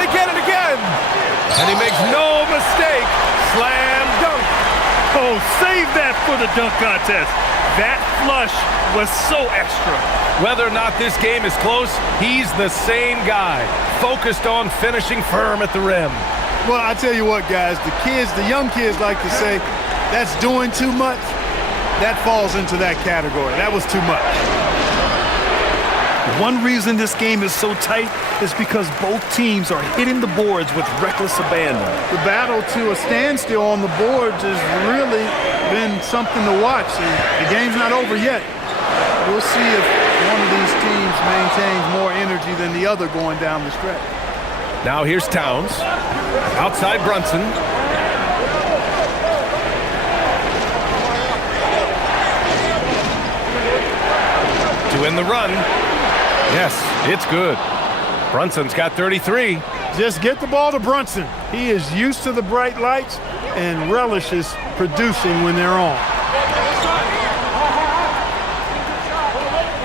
They get it again. And he makes no mistake. Slam dunk. Oh, save that for the dunk contest. That flush was so extra. Whether or not this game is close, he's the same guy. Focused on finishing firm at the rim. Well, I tell you what, guys, the young kids like to say, that's doing too much. That falls into that category. That was too much. One reason this game is so tight is because both teams are hitting the boards with reckless abandon. The battle to a standstill on the boards has really been something to watch. And the game's not over yet. We'll see if one of these teams maintains more energy than the other going down the stretch. Now here's Towns. Outside Brunson. To end the run. Yes, it's good. Brunson's got 33. Just get the ball to Brunson. He is used to the bright lights and relishes producing when they're on.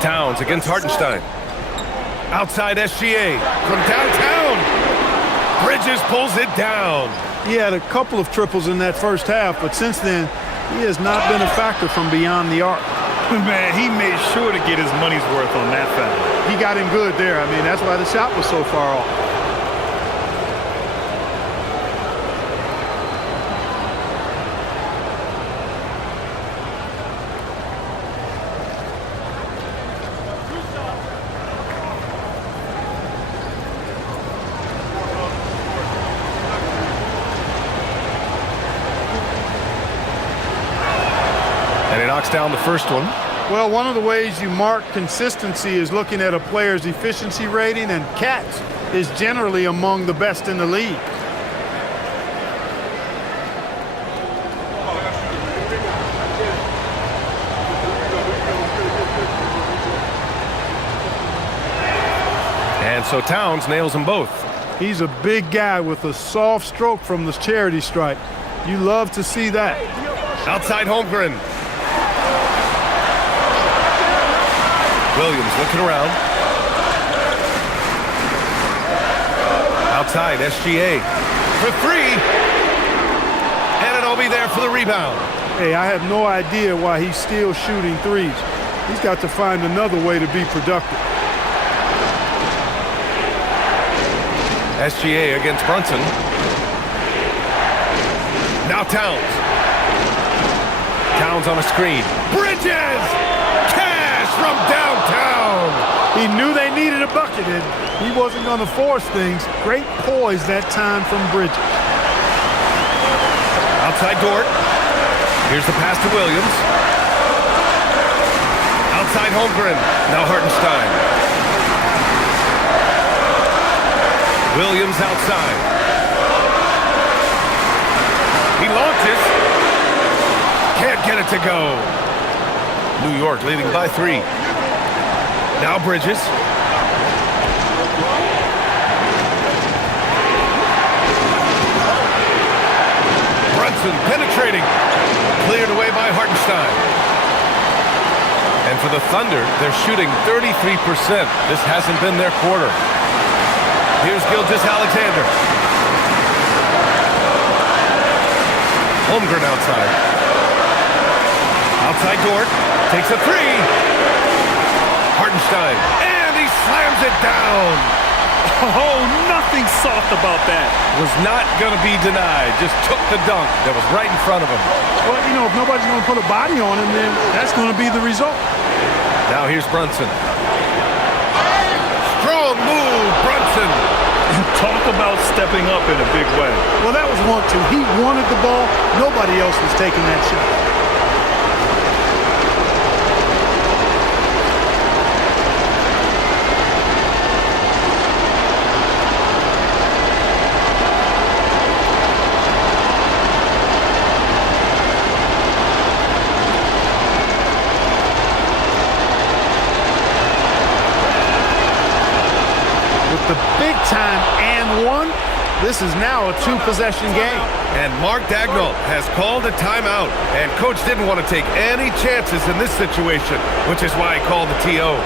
Towns against Hartenstein. Outside SGA from downtown. Bridges pulls it down. He had a couple of triples in that first half, but since then, he has not been a factor from beyond the arc. Man, he made sure to get his money's worth on that foul. He got him good there. I mean, that's why the shot was so far off. And he knocks down the first one. Well, one of the ways you mark consistency is looking at a player's efficiency rating, and Katz is generally among the best in the league. And so Towns nails them both. He's a big guy with a soft stroke from the charity stripe. You love to see that. Outside Holmgren. Williams looking around. Outside, SGA for three. Anunoby there for the rebound. Hey, I have no idea why he's still shooting threes. He's got to find another way to be productive. SGA against Brunson. Now Towns. Towns on a screen. Bridges! Cash from downtown! He knew they needed a bucket, and he wasn't going to force things. Great poise that time from Bridges. Outside Dort. Here's the pass to Williams. Outside Holmgren. Now Hartenstein. Williams outside. He launches. Can't get it to go. New York leading by 3. Now Bridges. Brunson penetrating. Cleared away by Hartenstein. And for the Thunder, they're shooting 33%. This hasn't been their quarter. Here's Gilgeous-Alexander. Holmgren outside. Outside Dort. Takes a three. Hartenstein. And he slams it down. Oh, nothing soft about that. Was not going to be denied. Just took the dunk that was right in front of him. Well, you know, if nobody's going to put a body on him, then that's going to be the result. Now here's Brunson. Strong move, Brunson. Talk about stepping up in a big way. Well, that was 1-2. He wanted the ball. Nobody else was taking that shot. with the big time and one. This is now a two-possession game. And Mark Daigneault has called a timeout. And Coach didn't want to take any chances in this situation, which is why he called the TO.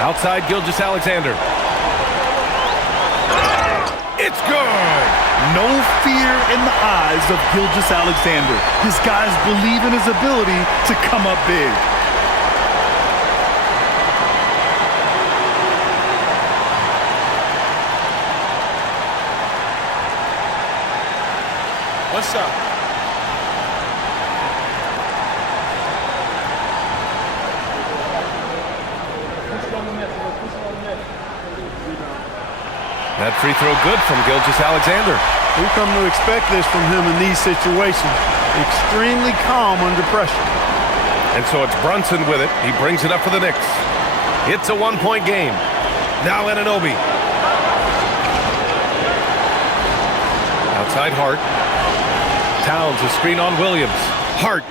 Outside Gilgeous-Alexander. It's good! No fear in the eyes of Gilgeous-Alexander. His guys believe in his ability to come up big. What's up? That free throw good from Gilgeous-Alexander. We come to expect this from him in these situations. Extremely calm under pressure. And so it's Brunson with it. He brings it up for the Knicks. It's a one-point game. Now Anunoby. Outside Hart. Towns a screen on Williams. Hart.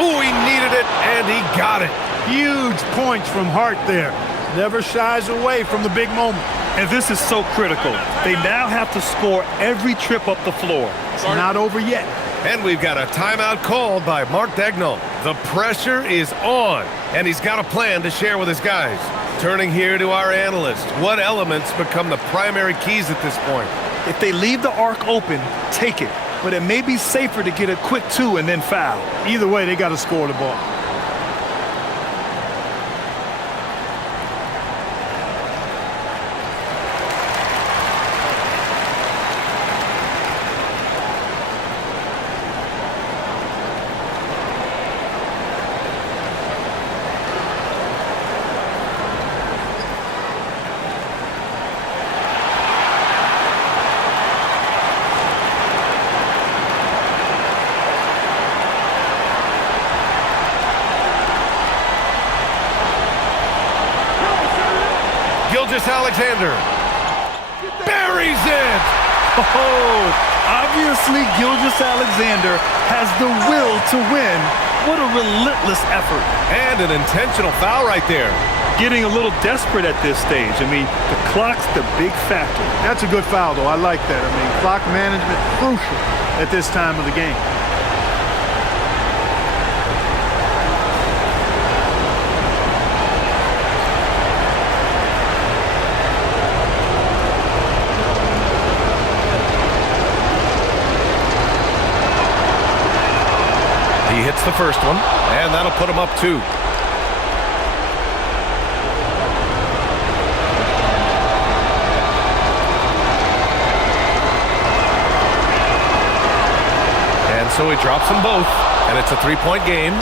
Oh, he needed it, and he got it. Huge points from Hart there. Never shies away from the big moment. And this is so critical. They now have to score every trip up the floor. It's not over yet. And we've got a timeout called by Mark Daigneault. The pressure is on, and he's got a plan to share with his guys. Turning here to our analyst, what elements become the primary keys at this point? If they leave the arc open, take it. But it may be safer to get a quick two and then foul. Either way, they got to score the ball. Gilgeous-Alexander buries it. Oh, obviously Gilgeous-Alexander has the will to win. What a relentless effort. And an intentional foul right there. Getting a little desperate at this stage. I mean, the clock's the big factor. That's a good foul, though. I like that. I mean, clock management crucial at this time of the game. He hits the first one, and that'll put him up 2. And so he drops them both, and it's a 3-point game.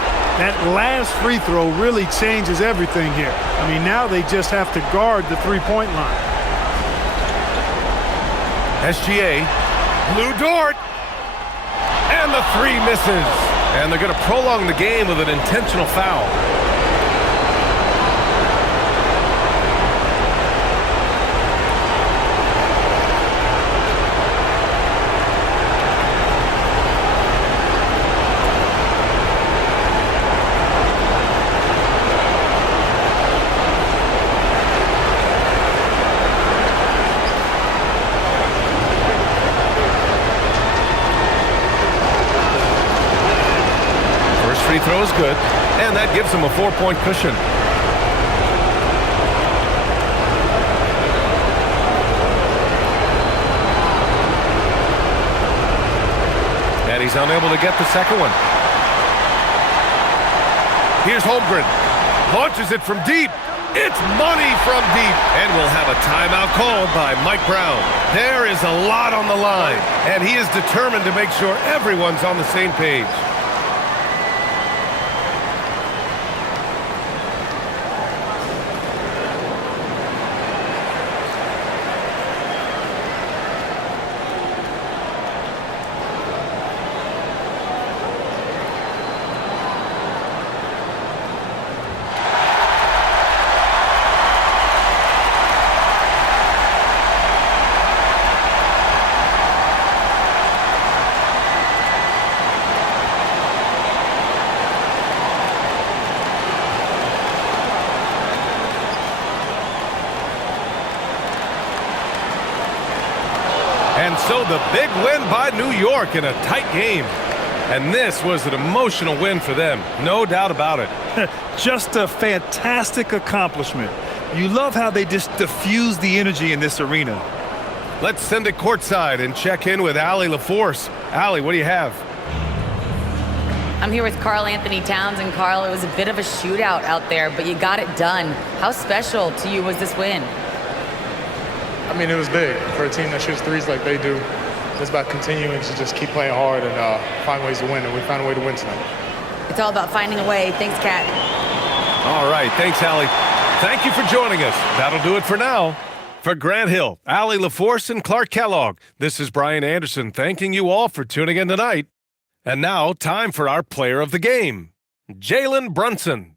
That last free throw really changes everything here. I mean, now they just have to guard the three-point line. SGA, Lou Dort, and the 3 misses. And they're going to prolong the game with an intentional foul. Free throw is good, and that gives them a 4-point cushion. And he's unable to get the second one. Here's Holmgren. Launches it from deep. It's money from deep. And we'll have a timeout called by Mike Brown. There is a lot on the line, and he is determined to make sure everyone's on the same page. So the big win by New York in a tight game. And this was an emotional win for them, no doubt about it. Just a fantastic accomplishment. You love how they just diffuse the energy in this arena. Let's send it courtside and check in with Allie LaForce. Allie, what do you have? I'm here with Karl Anthony Towns, and Karl, it was a bit of a shootout out there, but you got it done. How special to you was this win? I mean, it was big for a team that shoots threes like they do. It's about continuing to just keep playing hard and find ways to win, and we found a way to win tonight. It's all about finding a way. Thanks, Kat. All right, thanks, Allie. Thank you for joining us. That'll do it for now. For Grant Hill, Allie LaForce, and Clark Kellogg, this is Brian Anderson thanking you all for tuning in tonight. And now, time for our player of the game, Jalen Brunson.